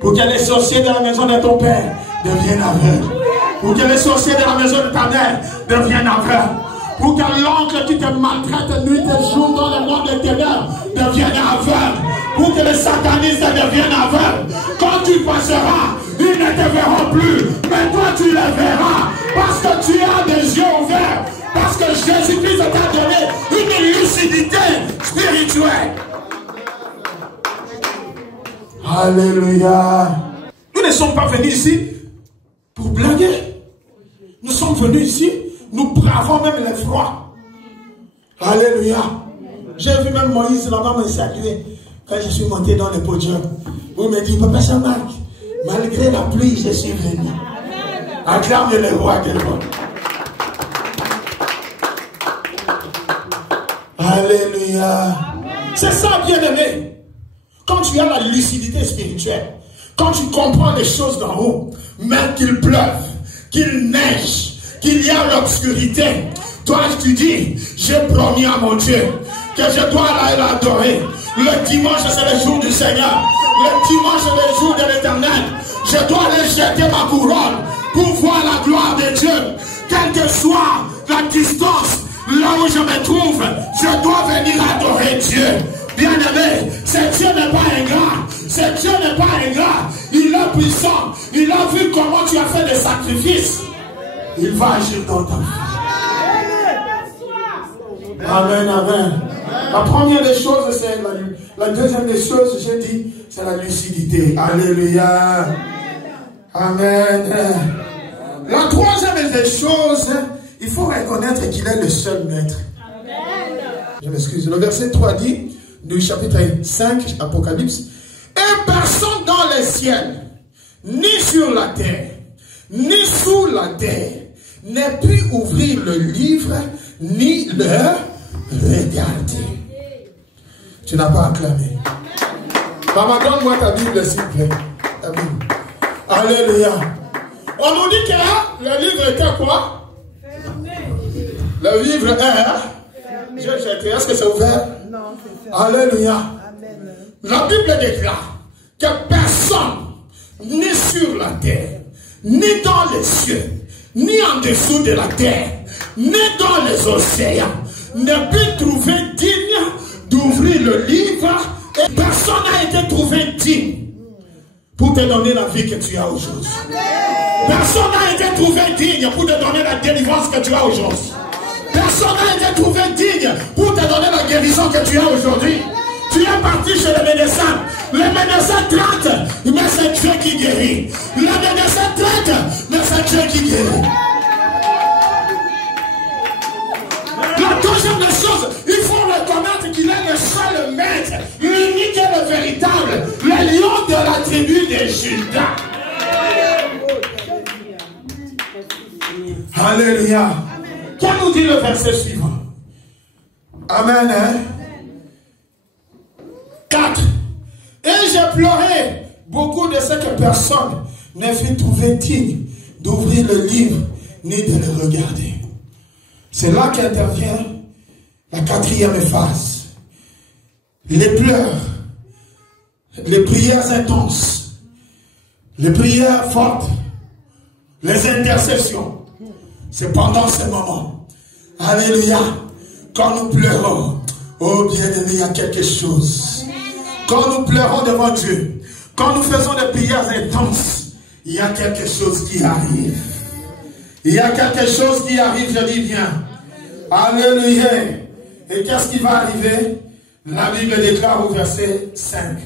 Pour que les sorciers de la maison de ton père deviennent aveugles. Pour que les sorciers de la maison de ta mère deviennent aveugles. Pour que l'oncle qui te maltraite nuit et jour dans le monde des ténèbres devienne aveugle. Pour que les satanistes deviennent aveugles. Quand tu passeras, ils ne te verront plus. Mais toi tu les verras. Parce que tu as des yeux ouverts. Parce que Jésus-Christ t'a donné une lucidité spirituelle. Alléluia. Nous ne sommes pas venus ici pour blaguer. Nous sommes venus ici, nous bravons même les froids. Alléluia. J'ai vu même Moïse là-bas me saluer quand je suis monté dans le podium. Vous me dites, Papa Samak, malgré la pluie, je suis venu. Acclame le roi de roi. Alléluia. C'est ça, bien-aimé. Quand tu as la lucidité spirituelle, quand tu comprends les choses d'en haut, même qu'il pleuve, qu'il neige, qu'il y a l'obscurité, toi tu dis, j'ai promis à mon Dieu que je dois aller l'adorer. Le dimanche c'est le jour du Seigneur. Le dimanche c'est le jour de l'Éternel. Je dois aller jeter ma couronne pour voir la gloire de Dieu. Quelle que soit la distance, là où je me trouve, je dois venir adorer Dieu. Bien-aimé, ce Dieu n'est pas ingrat. Ce Dieu n'est pas ingrat. Il est puissant. Il a vu comment tu as fait des sacrifices. Il va agir dans ta vie. Amen, amen. La première des choses, c'est la deuxième des choses, j'ai dit, c'est la lucidité. Alléluia. Amen. La troisième des choses, il faut reconnaître qu'il est le seul maître. Je m'excuse. Le verset 3 dit, du chapitre 5, Apocalypse, et personne dans les ciels, ni sur la terre, ni sous la terre, n'a pu ouvrir le livre, ni le regarder. Tu n'as pas acclamé. Maman, donne-moi ta Bible, s'il te plaît. Ta Bible. Alléluia. On nous dit que le livre était quoi? Fermé. Le livre est... Est-ce que c'est ouvert? Non, c'est fermé. Alléluia. Amen. La Bible déclare que personne, ni sur la terre, ni dans les cieux, ni en dessous de la terre, ni dans les océans, ne peut trouver digne d'ouvrir le livre, et personne n'a été trouvé digne pour te donner la vie que tu as aujourd'hui. Personne n'a été trouvé digne pour te donner la délivrance que tu as aujourd'hui. Personne n'a été trouvé digne pour te donner la guérison que tu as aujourd'hui. Tu es parti chez le médecin. Le médecin traite, mais c'est Dieu qui guérit. Le médecin traite, mais c'est Dieu qui guérit. La deuxième le véritable, le lion de la tribu de Juda. Alléluia. Qu'est-ce nous dit le verset suivant? Amen. Hein? 4. Et j'ai pleuré beaucoup de ce que personne ne fut trouvé digne d'ouvrir le livre ni de le regarder. C'est là qu'intervient la 4e phase. Les pleurs, les prières intenses, les prières fortes, les intercessions. C'est pendant ces moments, alléluia, quand nous pleurons, oh bien-aimé, il y a quelque chose. Quand nous pleurons devant Dieu, quand nous faisons des prières intenses, il y a quelque chose qui arrive. Il y a quelque chose qui arrive, je dis bien. Alléluia. Et qu'est-ce qui va arriver? La Bible déclare au verset 5.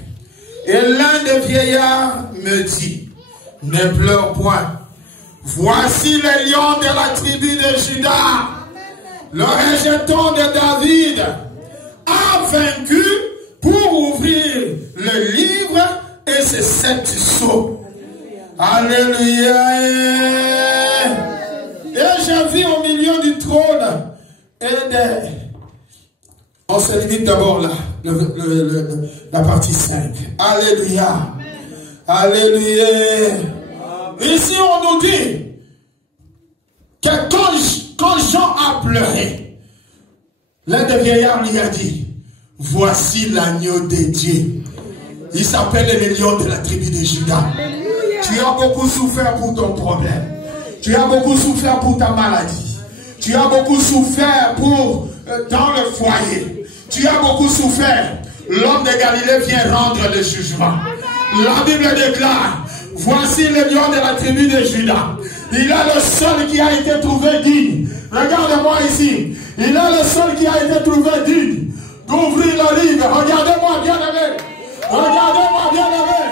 Et l'un des vieillards me dit, ne pleure point. Voici les lions de la tribu de Juda. Le rejeton de David a vaincu pour ouvrir le livre et ses 7 sceaux. Alléluia. Et j'ai vu au milieu du trône et des... On se limite d'abord là, la partie 5. Alléluia. Alléluia. Ici on nous dit que quand Jean a pleuré, l'un des vieillards lui a dit, voici l'agneau de Dieu. Il s'appelle le lion de la tribu de Juda. Tu as beaucoup souffert pour ton problème. Tu as beaucoup souffert pour ta maladie. Tu as beaucoup souffert pour dans le foyer. Tu as beaucoup souffert. L'homme de Galilée vient rendre le jugement. La Bible déclare, voici le lion de la tribu de Juda. Il est le seul qui a été trouvé digne. Regardez-moi ici. Il est le seul qui a été trouvé digne d'ouvrir le livre. Regardez-moi bien aimé. Regardez-moi bien aimé.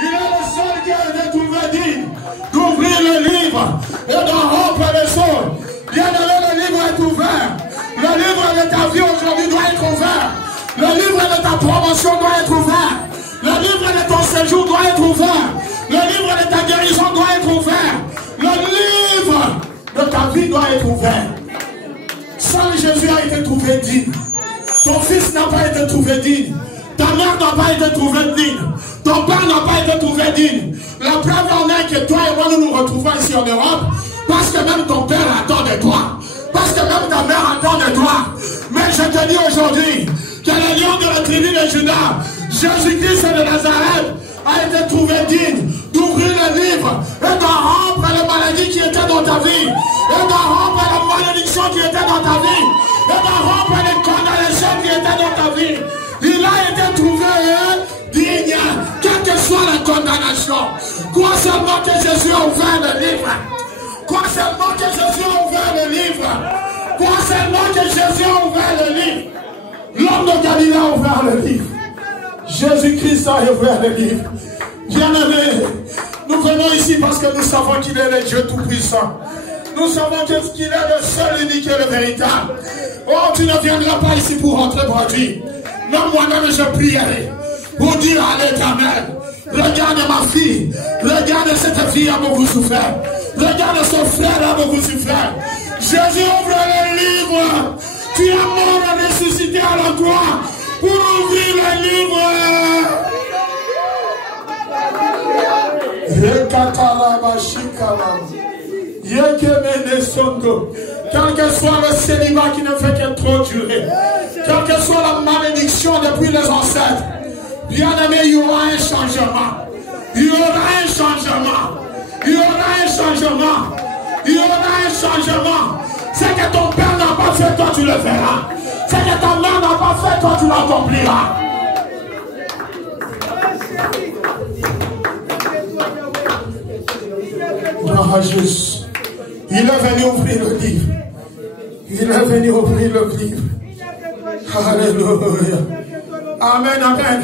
Il est le seul qui a été trouvé digne d'ouvrir le livre et d'en rompre les choses. Bien aimé, le livre est ouvert. Le livre de ta vie aujourd'hui doit être ouvert. Le livre de ta promotion doit être ouvert. Le livre de ton séjour doit être ouvert. Le livre de ta guérison doit être ouvert. Le livre de ta vie doit être ouvert. Seul Jésus a été trouvé digne. Ton fils n'a pas été trouvé digne. Ta mère n'a pas été trouvée digne. Ton père n'a pas été trouvé digne. La preuve en est que toi et moi nous nous retrouvons ici en Europe parce que même ton père attend de toi. Parce que même ta mère attend de toi. Mais je te dis aujourd'hui que le lion de la tribu de Juda, Jésus-Christ de Nazareth, a été trouvé digne d'ouvrir le livre et d'en rompre les maladies qui étaient dans ta vie, et d'en rompre les malédictions qui étaient dans ta vie, et d'en rompre les condamnations qui étaient dans ta vie. Il a été trouvé digne, quelle que soit la condamnation. Quoi seulement que Jésus a ouvert le livre. Quoi seulement que Jésus a ouvert le livre. Quoi seulement que Jésus a ouvert le livre. L'homme de Galilée a ouvert le livre. Jésus-Christ a ouvert le livre. Bien-aimés, nous venons ici parce que nous savons qu'il est le Dieu Tout-Puissant. Nous savons qu'il est le seul, unique et le véritable. Oh, tu ne viendras pas ici pour rentrer produit. Non, moi-même je prierai pour dire à l'Éternel, regarde ma fille, regarde cette fille a beaucoup souffert, regarde son frère a beaucoup souffert. Jésus ouvre le livre. Tu es mort et ressuscité à la croix pour ouvrir le livre. Quel que soit le célibat qui ne fait que trop durer, quelle que soit la malédiction depuis les ancêtres, bien aimé, il y aura un changement. Il y aura un changement. Il y aura un changement. Il y aura un changement. Ce que ton père n'a pas fait, toi tu le feras. Ce que ta mère n'a pas fait, toi tu l'accompliras. Oh, Jésus. Il est venu ouvrir le livre. Il est venu ouvrir le livre. Alléluia. Amen, amen.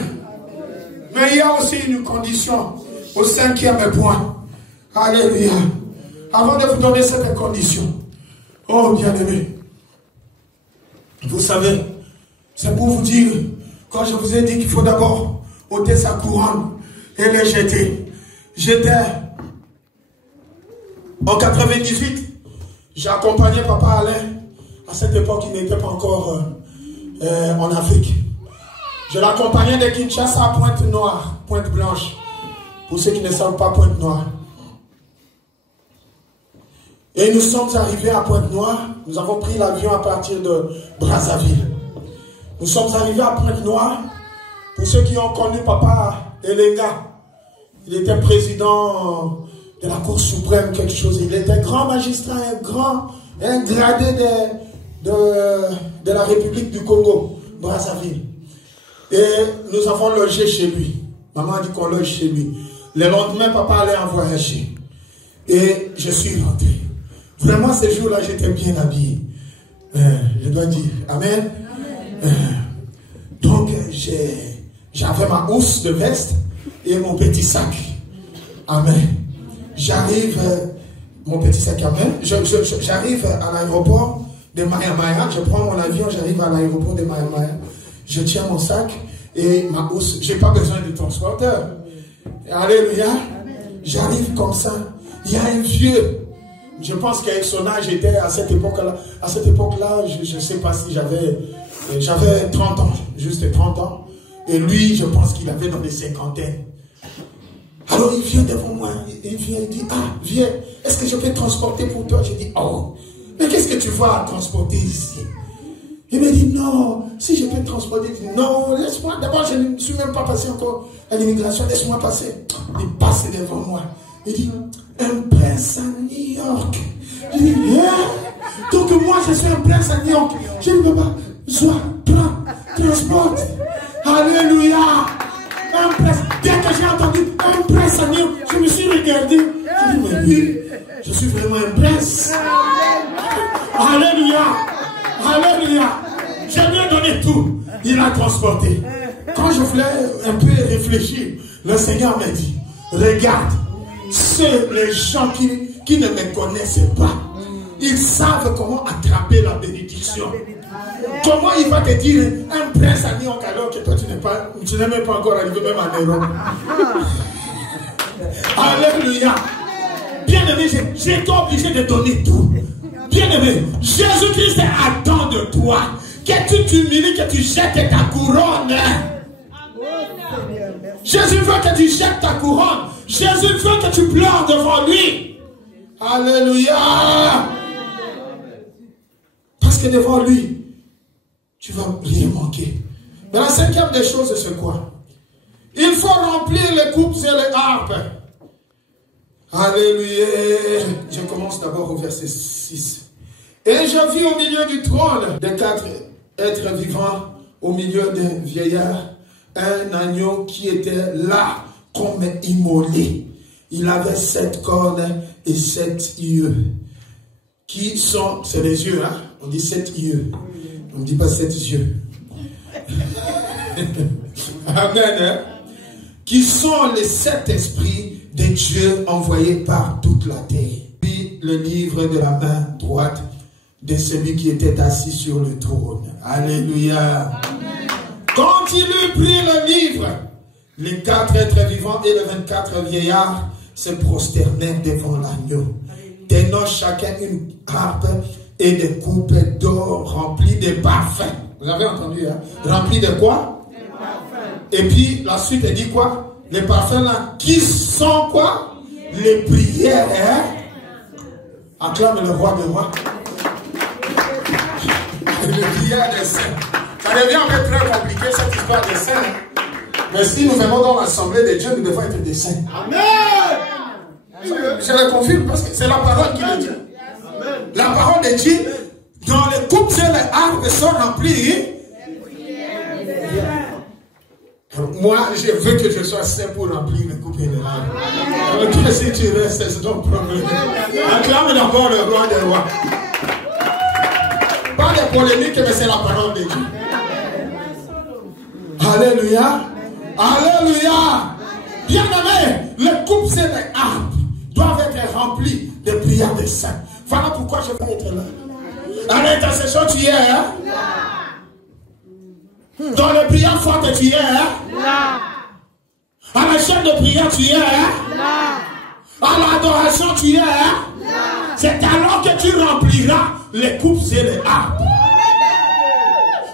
Mais il y a aussi une condition au 5e point. Alléluia. Avant de vous donner cette condition, oh bien-aimé, vous savez, c'est pour vous dire, quand je vous ai dit qu'il faut d'abord ôté sa couronne et le jeté. J'étais en 98, j'ai accompagné Papa Alain. À cette époque, il n'était pas encore en Afrique. Je l'accompagnais de Kinshasa à Pointe-Noire, Pointe-Blanche. Pour ceux qui ne savent pas Pointe-Noire. Et nous sommes arrivés à Pointe-Noire. Nous avons pris l'avion à partir de Brazzaville. Nous sommes arrivés à Pointe-Noire. Pour ceux qui ont connu Papa Elenga, il était président de la Cour suprême, quelque chose. Il était grand magistrat, un gradé de la République du Congo, Brazzaville. Et nous avons logé chez lui. Maman a dit qu'on loge chez lui. Le lendemain, Papa allait en voyager. Et je suis rentré. Vraiment, ces jours-là, j'étais bien habillé. Je dois dire. Amen. Donc, j'avais ma housse de veste et mon petit sac. Amen. J'arrive, mon petit sac, amen. J'arrive à l'aéroport de Maya-Maya. Je prends mon avion, j'arrive à l'aéroport de Maya-Maya. Je tiens mon sac et ma housse. Je n'ai pas besoin de transporteur. Alléluia. J'arrive comme ça. Il y a un vieux. Je pense qu'avec son âge était à cette époque-là. À cette époque-là, je ne sais pas si j'avais 30 ans, juste 30 ans. Et lui, je pense qu'il avait dans les cinquantaines. Alors il vient devant moi, il vient, il dit, ah, viens, est-ce que je peux transporter pour toi? Je dis, oh, mais qu'est-ce que tu vas transporter ici? Il me dit, non, si je peux transporter, je dis, non, laisse-moi, d'abord je ne suis même pas passé encore à l'immigration, laisse-moi passer. Il passe devant moi, il dit, un prince à New York. Je dis, yeah. Donc moi je suis un prince à New York, je ne peux pas, sois, prends, transporte. Alléluia. Un prince. Dès que j'ai entendu un prince à New York, je me suis regardé. Je dis, mais oui, je suis vraiment un prince. Alléluia. Alléluia. Je lui ai donné tout. Il a transporté. Quand je voulais un peu réfléchir, le Seigneur m'a dit, regarde, les gens qui ne me connaissaient pas, ils savent comment attraper la bénédiction. Comment il va te dire un prince à New York alors que toi tu n'es même pas encore arrivé même en Europe. Alléluia. Bien-aimé, j'étais obligé de donner tout. Bien-aimé, Jésus-Christ attend de toi que tu t'humilies, que tu jettes ta couronne. Jésus veut que tu jettes ta couronne. Jésus veut que tu pleures devant lui. Alléluia. Parce que devant lui, tu vas rien manquer. Mais la cinquième des choses, c'est quoi? Il faut remplir les coupes et les harpes. Alléluia. Je commence d'abord au verset 6. Et je vis au milieu du trône des 4 êtres vivants, au milieu des vieillards, un agneau qui était là comme immolé. Il avait 7 cornes et 7 yeux. Qui sont, c'est les yeux, hein? On dit 7 yeux. On ne dit pas 7 yeux. Amen. Hein? Qui sont les 7 esprits de Dieu envoyés par toute la terre. Puis le livre de la main droite de celui qui était assis sur le trône. Alléluia. Amen. Quand il eut pris le livre, les 4 êtres vivants et les 24 vieillards se prosternèrent devant l'agneau, tenant chacun une harpe et des coupes d'or remplies de parfums. Vous avez entendu, hein? Remplies de quoi? Des parfums. Et puis la suite, elle dit quoi? Les parfums là, qui sont quoi? Les prières. Hein? Acclame le roi des rois. Les prières des saints. Ça devient un peu très compliqué cette histoire des saints. Mais si nous venons dans l'assemblée de Dieu, nous devons être des saints. Amen. Je le confirme parce que c'est la parole qui le dit. La parole de Dieu, dans les coupes et les harpes sont remplies. Moi, je veux que je sois saint pour remplir les coupes et les harpes. Donc, si tu restes, c'est ton problème. Acclame d'abord le roi des rois. Pas de polémique, mais c'est la parole de Dieu. Alléluia. Alléluia. Bien-aimé, les coupes et les harpes doivent être remplies de prières des saints. Voilà pourquoi je vais être là. À l'intercession, tu y es, hein? Dans les prières fortes, tu y es, hein? À la chaîne de prière, tu es là. À l'adoration, tu es là. C'est alors que tu rempliras les coupes et les harpes.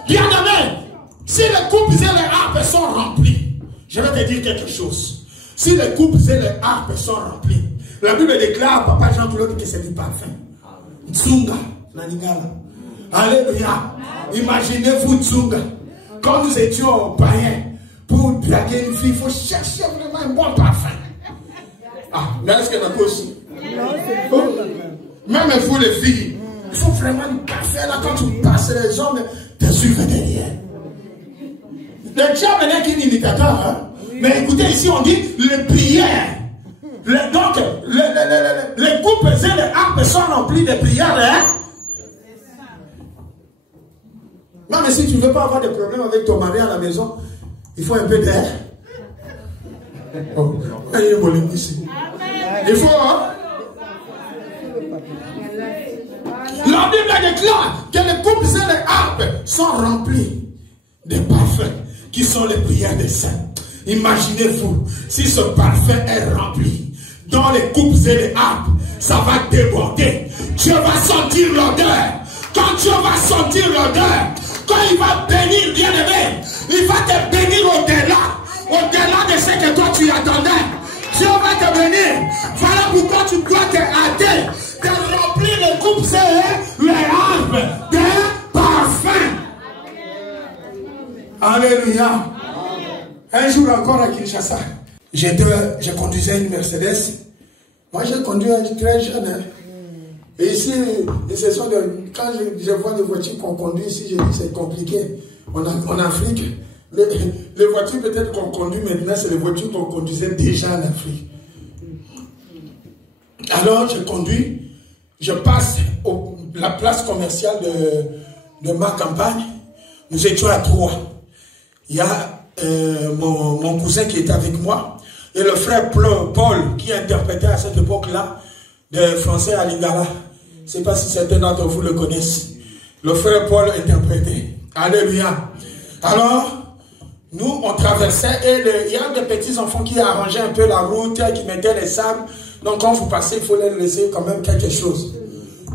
Bien aimé, si les coupes et les harpes sont remplies, je vais te dire quelque chose. Si les coupes et les harpes sont remplies, la Bible déclare, Papa Jean-Claude, que c'est du parfum. Tsunga, Nanigala. Alléluia. Imaginez-vous Tsunga. Quand nous étions païens, pour draguer une fille, il faut chercher vraiment un bon parfum. Ah, mais est-ce qu'elle a aussi? Même vous les filles, il faut vraiment un parfum là quand tu passes les hommes, te suivre derrière. Le diable n'est qu'un imitateur, hein? Mais écoutez, ici on dit les prières. Donc, les coupes et les harpes sont remplies de prières, hein? Non, mais si tu ne veux pas avoir de problème avec ton mari à la maison, il faut un peu d'air. Oh, il faut, hein? La Bible déclare que les coupes et les harpes sont remplies de parfums qui sont les prières des saints. Imaginez-vous, si ce parfum est rempli dans les coupes et les harpes, ça va déborder. Dieu va sentir l'odeur. Quand Dieu va sentir l'odeur, quand il va bénir, bien aimé, il va te bénir au-delà de ce que toi tu attendais. Dieu va te bénir. Voilà pourquoi tu dois te hâter de remplir les coupes et les harpes de parfum. Alléluia. Un jour encore à Kinshasa, je conduisais une Mercedes. Moi, j'ai conduit très jeune. Hein. Et ici, quand je vois des voitures qu'on conduit ici, je dis c'est compliqué. En Afrique, les voitures peut-être qu'on conduit maintenant, c'est les voitures qu'on conduisait déjà en Afrique. Alors, je conduis, je passe la place commerciale de ma campagne. Nous étions à 3. Il y a mon cousin qui était avec moi et le frère Paul qui interprétait à cette époque-là de français à Lingala. Je ne sais pas si certains d'entre vous le connaissent. Le frère Paul interprétait. Alléluia. Alors, nous, on traversait et il y a des petits enfants qui arrangeaient un peu la route, qui mettaient les sables. Donc, quand vous passez, il faut leur laisser quand même quelque chose.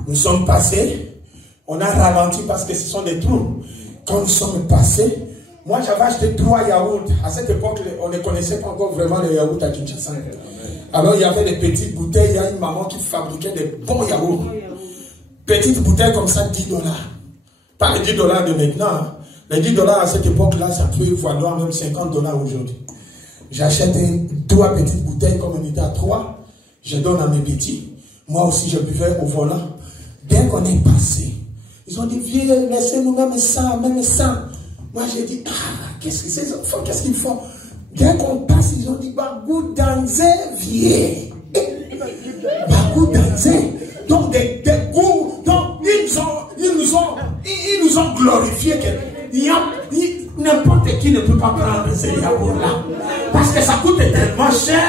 Nous sommes passés. On a ralenti parce que ce sont des trous. Quand nous sommes passés, moi, j'avais acheté 3 yaourts. À cette époque, on ne connaissait pas encore vraiment les yaourts à Kinshasa. Alors, il y avait des petites bouteilles. Il y a une maman qui fabriquait des bons yaourts. Petites bouteilles comme ça, $10. Pas les $10 de maintenant. Hein. Les $10 à cette époque-là, ça peut valoir même $50 aujourd'hui. J'achète 3 petites bouteilles comme on était à 3. Je donne à mes petits. Moi aussi, je buvais au volant. Dès qu'on est passé, ils ont dit, viens, laissez-nous même ça, même ça. Moi, j'ai dit, qu'est-ce que ces enfants, qu'est-ce qu'ils font? Dès qu'on passe, ils ont dit, Bagou Danze, viens. Bagou Danze. Donc, des goûts. Donc, ils nous ont glorifié. N'importe qui ne peut pas prendre ces yaourts-là. Parce que ça coûte tellement cher.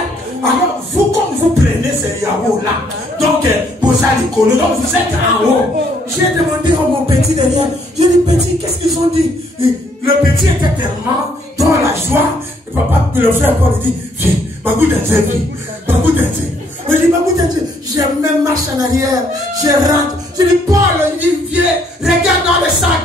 Alors, vous, comme vous prenez ces yaourts-là, donc, vous allez coller, donc vous êtes en haut. J'ai demandé à mon petit derrière, j'ai dit, petit, qu'est-ce qu'ils ont dit? Le petit était tellement dans la joie. Et papa, le frère Paul dit, viens, Bagou Danze, viens, Bagou Danze. Je dis, Bagou Danze, j'ai même marche en arrière, je rentre. Je dis, Paul, il dit, viens, regarde dans le sac.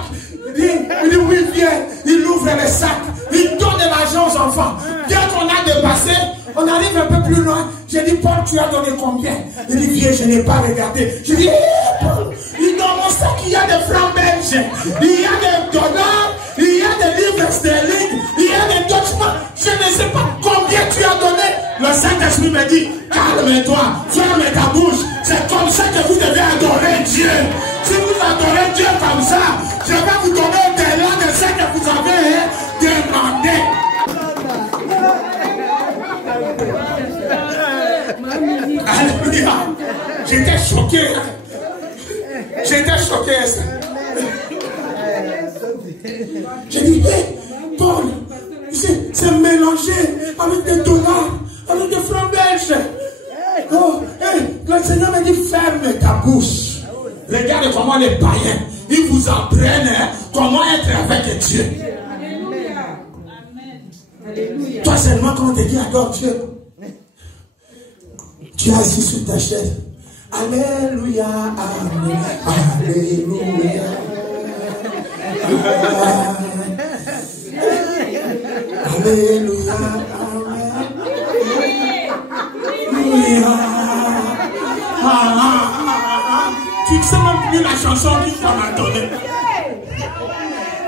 Il dit, oui, viens. Il ouvre le sac, il donne de l'argent aux enfants. Dès qu'on a dépassé, on arrive un peu plus loin. J'ai dit, Paul, tu as donné combien? Il dit, viens, je n'ai pas regardé. Je dis, Paul, dans mon sac, il y a des francs belges, il y a des dollars, il y a des livres sterling, il y a des documents. Je ne sais pas combien tu as donné. Le Saint-Esprit me dit, calme-toi, ferme ta bouche. C'est comme ça que vous devez adorer Dieu. Si vous adorez Dieu comme ça, je vais vous donner au-delà de ce que vous avez demandé. Alléluia. J'étais choqué. J'étais choqué. J'ai dit, hey, Paul, c'est mélangé avec des dollars, avec des francs belges. Oh, hey, le Seigneur m'a dit, ferme ta bouche. Regardez comment les païens, ils vous apprennent comment être avec Dieu. Toi, seulement quand on te dit adore Dieu. Tu es assis sur ta chaise. Alléluia, amen, alléluia. Alléluia, tu ne sais même plus la chanson qu'on m'a donnée.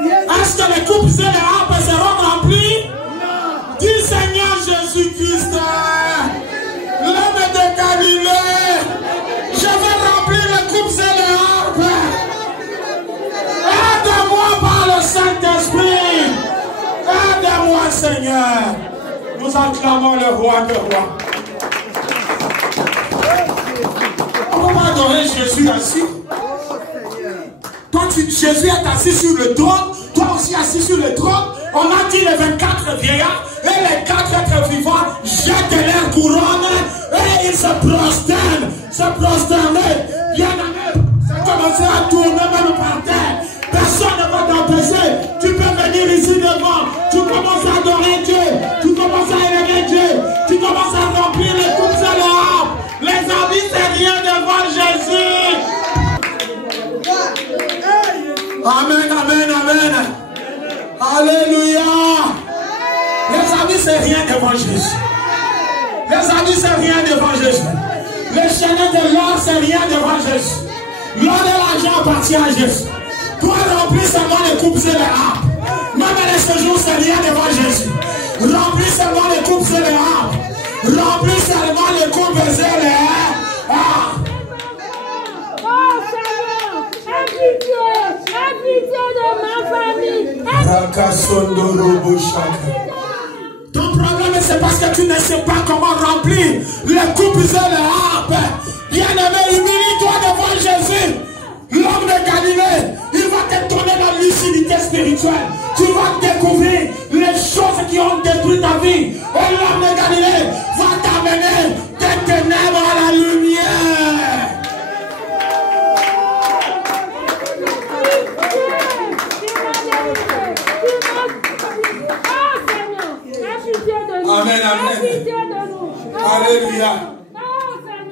Est-ce que les coupes et les harpes seront remplies? Dis Seigneur Jésus-Christ, l'homme de Galilée, je vais remplir les coupes et les harpes. Aide-moi par le Saint-Esprit. Aide-moi Seigneur. Nous acclamons le roi des rois. On va adorer Jésus assis. Quand Jésus est assis sur le trône, toi aussi assis sur le trône, on a dit les 24 vieillards et les 4 êtres vivants jettent leur couronne et ils se prosternent. Bien aimé, ça commence à tourner même par terre. Personne ne va t'empêcher. Tu peux venir ici devant. Tu commences à adorer Dieu. Tu commences à élever Dieu. Tu commences à remplir les coupes et les harpes. Les habits, c'est rien devant Jésus. Amen, amen, amen. Alléluia. Les amis, c'est rien devant Jésus. Les amis, c'est rien devant Jésus. Les chaînes de l'or, c'est rien devant Jésus. L'or et l'argent appartient à Jésus. Toi, remplis seulement les coupes et les harpes. Même les séjours, c'est rien devant Jésus. Remplis seulement les coupes et les harpes. Remplis seulement les coupes et les harpes. Aie pitié de ma famille. Ton problème, c'est parce que tu ne sais pas comment remplir les coupes et les harpes. Bien-aimé, humilie-toi devant Jésus. L'homme de Galilée, il va te donner la lucidité spirituelle. Tu vas découvrir les choses qui ont détruit ta vie. Et l'homme de Galilée va t'amener des ténèbres à la lumière. Amen, amen. Alléluia.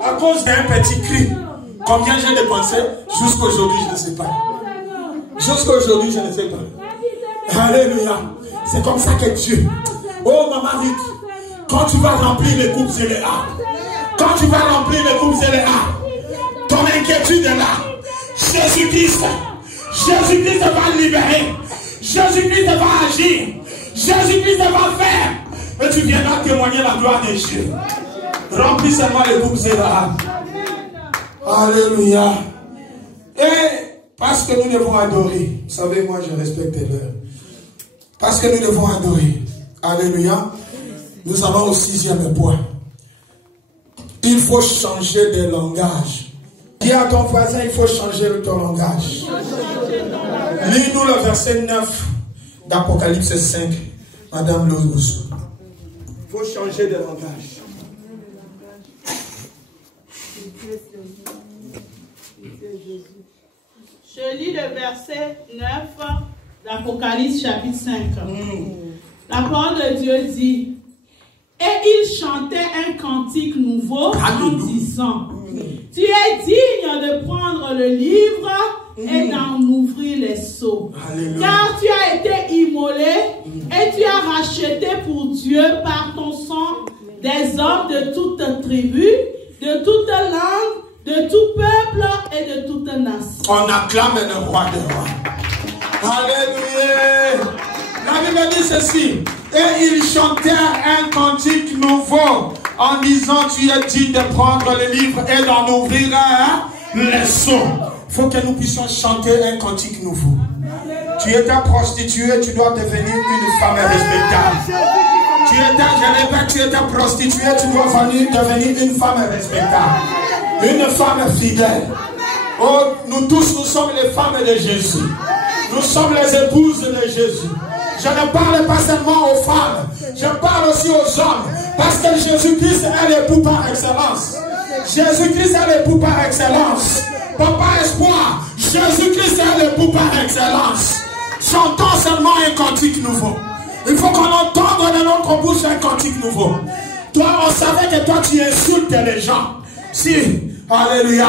À cause d'un petit cri, combien j'ai dépensé jusqu'à aujourd'hui, je ne sais pas. Jusqu'à aujourd'hui, je ne sais pas. Alléluia. C'est comme ça que Dieu. Oh, maman Ruth, quand tu vas remplir les coupes et les harpes, quand tu vas remplir les coupes et les harpes, ton inquiétude est là. Jésus-Christ va libérer. Jésus-Christ va agir. Jésus-Christ va faire. Et tu viendras témoigner la gloire de Dieu. Remplis seulement les coupes et les harpes. Alléluia. Et parce que nous devons adorer. Vous savez, moi je respecte l'heure. Parce que nous devons adorer. Alléluia. Nous allons au 6e point. Il faut changer de langage. Dis à ton voisin, il faut changer ton langage. Lis-nous le verset 9 d'Apocalypse 5. Madame Lourous. Il faut changer de langage. Je lis le verset 9 d'Apocalypse chapitre 5. La parole de Dieu dit: et il chantait un cantique nouveau en disant: tu es digne de prendre le livre et d'en ouvrir les sceaux. Car tu as été immolé et tu as racheté pour Dieu par ton sang des hommes de toute tribu, de toute langue, de tout peuple et de toute nation. On acclame le roi des rois. Alléluia. La Bible dit ceci: et il chantait un cantique nouveau en disant: tu es digne de prendre le livre et d'en ouvrir les sceaux. Il faut que nous puissions chanter un cantique nouveau. Tu étais prostituée, tu dois devenir une femme respectable. Tu étais prostituée, tu dois devenir une femme respectable. Une femme fidèle. Oh, nous tous, nous sommes les femmes de Jésus. Nous sommes les épouses de Jésus. Je ne parle pas seulement aux femmes, je parle aussi aux hommes. Parce que Jésus-Christ est l'époux par excellence. Jésus-Christ est l'époux par excellence. Papa espoir, Jésus-Christ est l'époux par excellence. Chantons seulement un cantique nouveau. Il faut qu'on entende dans notre bouche un cantique nouveau. Toi, on savait que toi, tu insultes les gens. Si, alléluia.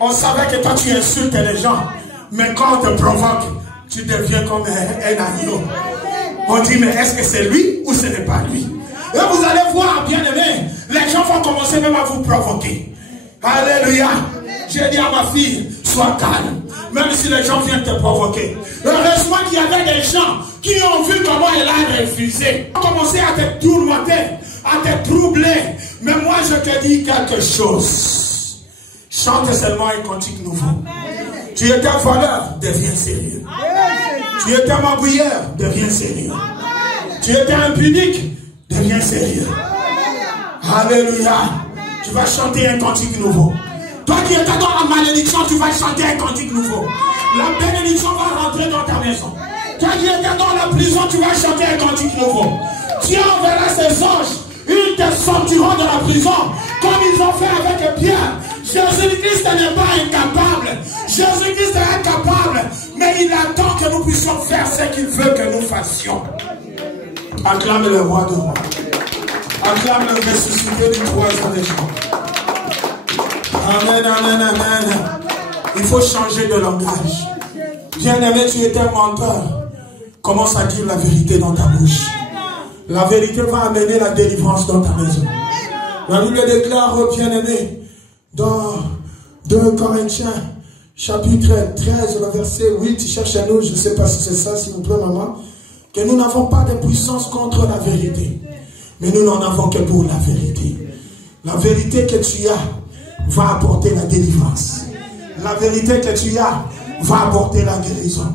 On savait que toi, tu insultes les gens. Mais quand on te provoque, tu deviens comme un agneau. On dit, mais est-ce que c'est lui ou ce n'est pas lui? Et vous allez voir, bien aimé, les gens vont commencer même à vous provoquer. Alléluia. J'ai dit à ma fille, sois calme. Même si les gens viennent te provoquer. Heureusement qu'il y avait des gens qui ont vu comment elle a refusé. Ils ont commencé à te tourmenter, à te troubler. Mais moi, je te dis quelque chose. Chante seulement un cantique nouveau. Amen. Tu étais voleur, deviens sérieux. Amen. Tu étais magouilleur, deviens sérieux. Amen. Tu étais impunique, deviens sérieux. Amen. Alléluia. Amen. Tu vas chanter un cantique nouveau. Toi qui étais dans la malédiction, tu vas chanter un cantique nouveau. La bénédiction va rentrer dans ta maison. Toi qui étais dans la prison, tu vas chanter un cantique nouveau. Dieu enverra ses anges. Ils te sortiront de la prison comme ils ont fait avec Pierre. Jésus-Christ n'est pas incapable. Jésus-Christ est incapable. Mais il attend que nous puissions faire ce qu'il veut que nous fassions. Acclame le roi de rois. Acclame le ressuscité du troisième des gens. Amen, amen, amen. Il faut changer de langage. Bien-aimé, tu es un menteur. Commence à dire la vérité dans ta bouche. La vérité va amener la délivrance dans ta maison. La Bible déclare, bien-aimé, dans 2 Corinthiens, chapitre 13, le verset 8, cherchez-nous, je ne sais pas si c'est ça, s'il vous plaît, maman, que nous n'avons pas de puissance contre la vérité, mais nous n'en avons que pour la vérité. La vérité que tu as va apporter la délivrance. La vérité que tu as va apporter la guérison.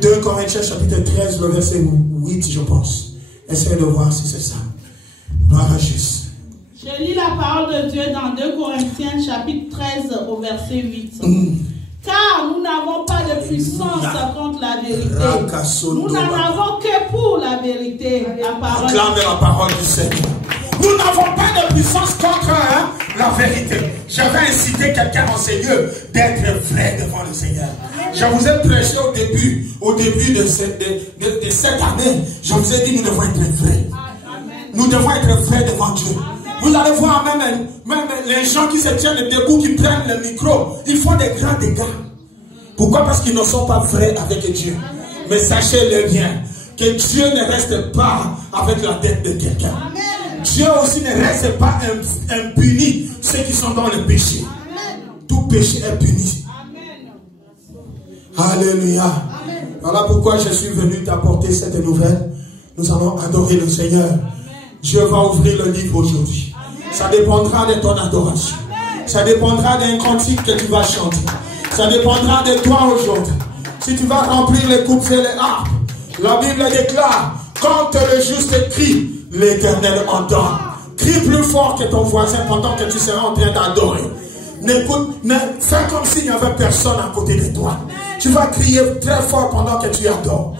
2 Corinthiens chapitre 13, le verset 8, je pense. Essayez de voir si c'est ça. Gloire à Jésus. Je lis la parole de Dieu dans 2 Corinthiens chapitre 13 au verset 8. Car nous n'avons pas de puissance contre la vérité. Nous n'en avons que pour la vérité. La parole. Acclame la parole du Seigneur. Nous n'avons pas de puissance contre la vérité. J'avais incité quelqu'un en Seigneur d'être vrai devant le Seigneur. Je vous ai prêché au début de cette année. Je vous ai dit, nous devons être vrais. Nous devons être vrais devant Dieu. Vous allez voir même les gens qui se tiennent debout, qui prennent le micro, ils font des grands dégâts. Pourquoi? Parce qu'ils ne sont pas vrais avec Dieu. Mais sachez-le bien, que Dieu ne reste pas avec la tête de quelqu'un. Dieu aussi ne reste pas impuni ceux qui sont dans le péché. Tout péché est puni. Alléluia. Voilà pourquoi je suis venu t'apporter cette nouvelle. Nous allons adorer le Seigneur. Dieu va ouvrir le livre aujourd'hui. Ça dépendra de ton adoration. Ça dépendra d'un cantique que tu vas chanter. Ça dépendra de toi aujourd'hui. Si tu vas remplir les coupes et les harpes. La Bible déclare, quand le juste crie, l'Éternel entend. Crie plus fort que ton voisin pendant que tu seras en train d'adorer. Fais comme s'il n'y avait personne à côté de toi. Tu vas crier très fort pendant que tu adores.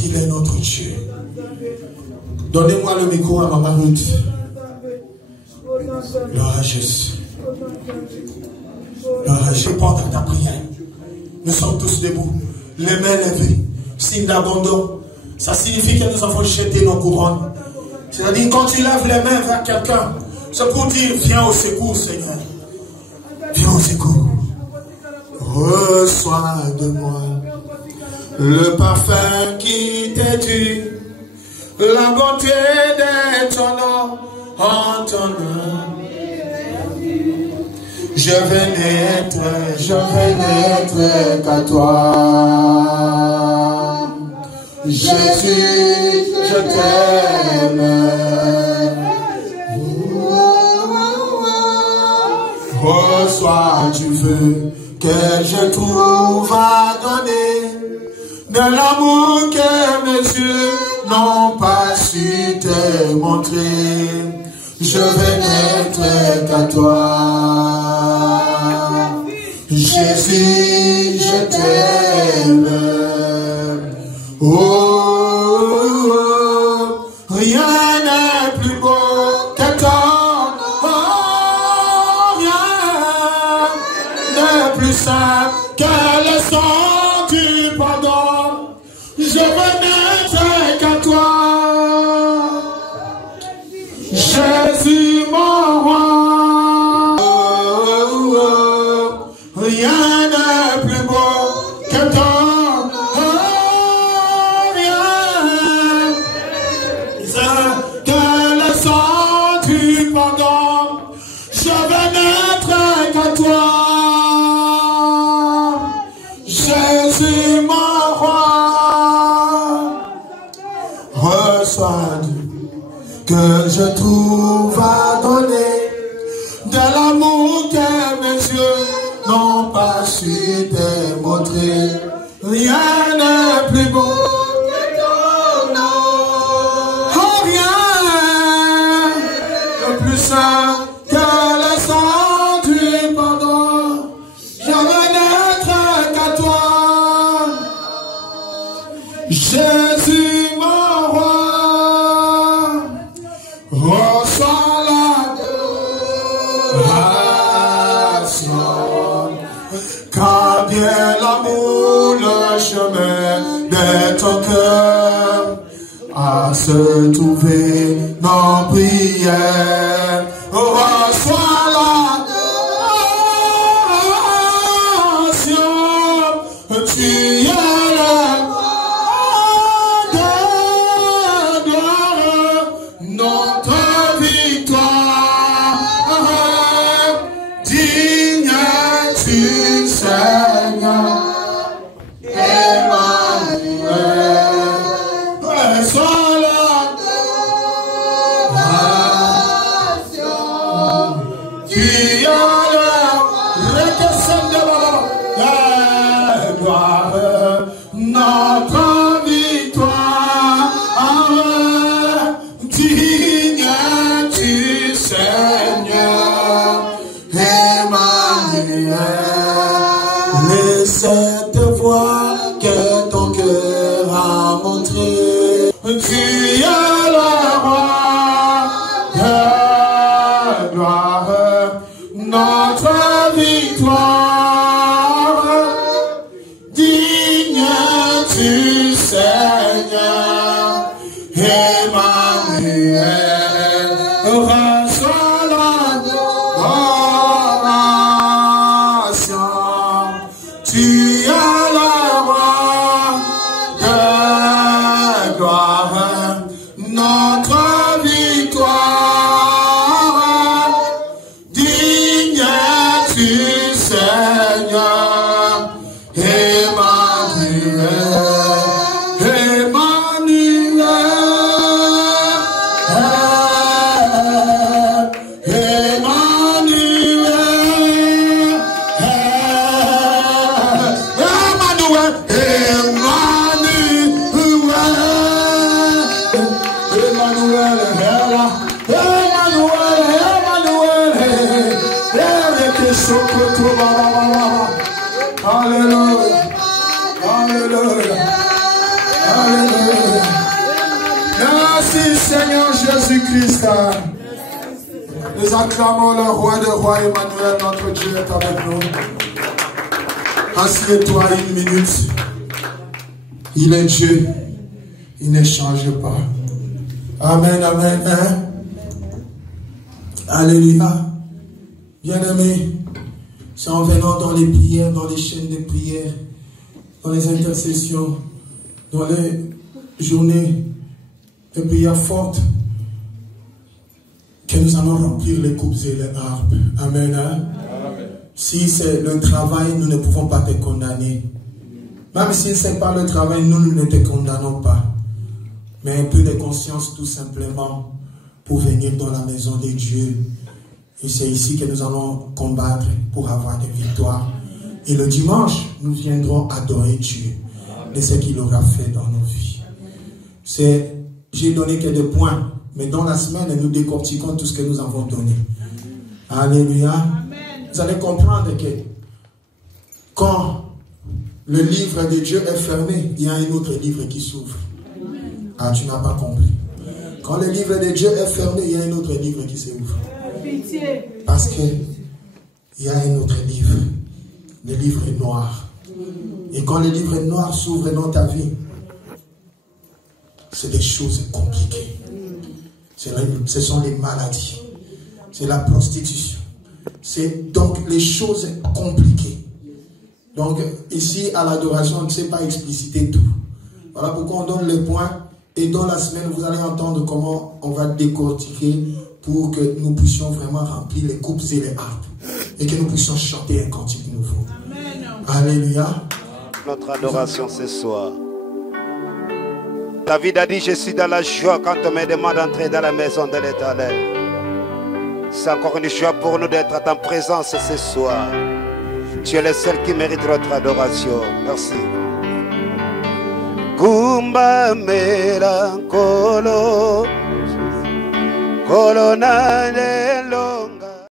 qu'il est notre Dieu. Donnez-moi le micro à Maman Ruth. Gloire à Jésus. Gloire à Jésus. Porte ta prière. Nous sommes tous debout. Les mains levées. Signe d'abandon. Ça signifie que nous avons jeté nos couronnes. C'est-à-dire, quand tu lèves les mains vers quelqu'un, c'est pour dire, viens au secours, Seigneur. Viens au secours. Reçois de moi le parfum qui t'est dû, la bonté de ton nom en ton nom. Je vais n'être qu'à toi. Jésus, je t'aime. Reçois du feu que je trouve à donner, de l'amour que mes yeux n'ont pas su te montrer. Je vais n'être qu'à toi. Jésus, je t'aime. Oh, rien n'est plus beau que toi. Oh, rien n'est plus simple que le sang du pardon. Je veux n'être qu'à toi. Jésus, mon roi. Oh, oh, oh, rien n'est plus beau que toi. Que je trouve à donner, de l'amour que mes yeux n'ont pas su démontrer. Rien n'est plus beau que ton nom. Oh, rien n'est plus saint que le sang du pardon. Je veux n'être qu'à toi. Jésus, mon roi. Reçois l'adoration, car bien l'amour, le chemin de ton cœur, à se trouver dans prière. Reçois l'adoration, tu es cette voix que ton cœur a montrée. Tu es le roi de gloire, notre victoire. Digne du Seigneur, Emmanuel. Reçois l'adoration. Tu es le roi de gloire, notre victoire. Digne du Seigneur, Emmanuel, Emmanuel, Hallelujah. Hallelujah. Hallelujah. Seigneur Jésus-Christ. Nous acclamons le roi des rois, Emmanuel, notre Dieu est avec nous. Assieds-toi une minute. Il est Dieu. Il ne change pas. Amen, amen. Hein? Alléluia. Bien-aimés, c'est en venant dans les prières, dans les chaînes de prières, dans les intercessions, dans les journées de prières fortes, que nous allons remplir les coupes et les harpes. Amen. Hein? Amen. Si c'est le travail, nous ne pouvons pas te condamner. Même si ce n'est pas le travail, nous ne te condamnons pas. Mais un peu de conscience tout simplement pour venir dans la maison de Dieu. Et c'est ici que nous allons combattre pour avoir des victoires. Et le dimanche, nous viendrons adorer Dieu de ce qu'il aura fait dans nos vies. J'ai donné que des points, mais dans la semaine, nous décortiquons tout ce que nous avons donné. Alléluia. Amen. Vous allez comprendre que quand le livre de Dieu est fermé, il y a un autre livre qui s'ouvre. Ah, tu n'as pas compris. Quand le livre de Dieu est fermé, il y a un autre livre qui s'ouvre. Parce que il y a un autre livre, le livre noir. Et quand le livre noir s'ouvre dans ta vie, c'est des choses compliquées. Ce sont les maladies. C'est la prostitution. C'est donc les choses compliquées. Donc ici à l'adoration, on ne sait pas expliciter tout. Voilà pourquoi on donne les points. Et dans la semaine, vous allez entendre comment on va décortiquer pour que nous puissions vraiment remplir les coupes et les harpes. Et que nous puissions chanter un cantique nouveau. Amen. Alléluia. Notre adoration ce soir. David a dit, je suis dans la joie quand on me demande d'entrer dans la maison de l'Éternel. C'est encore une joie pour nous d'être à ta présence ce soir. Tu es le seul qui mérite notre adoration. Merci. Kumba melankolo kolonane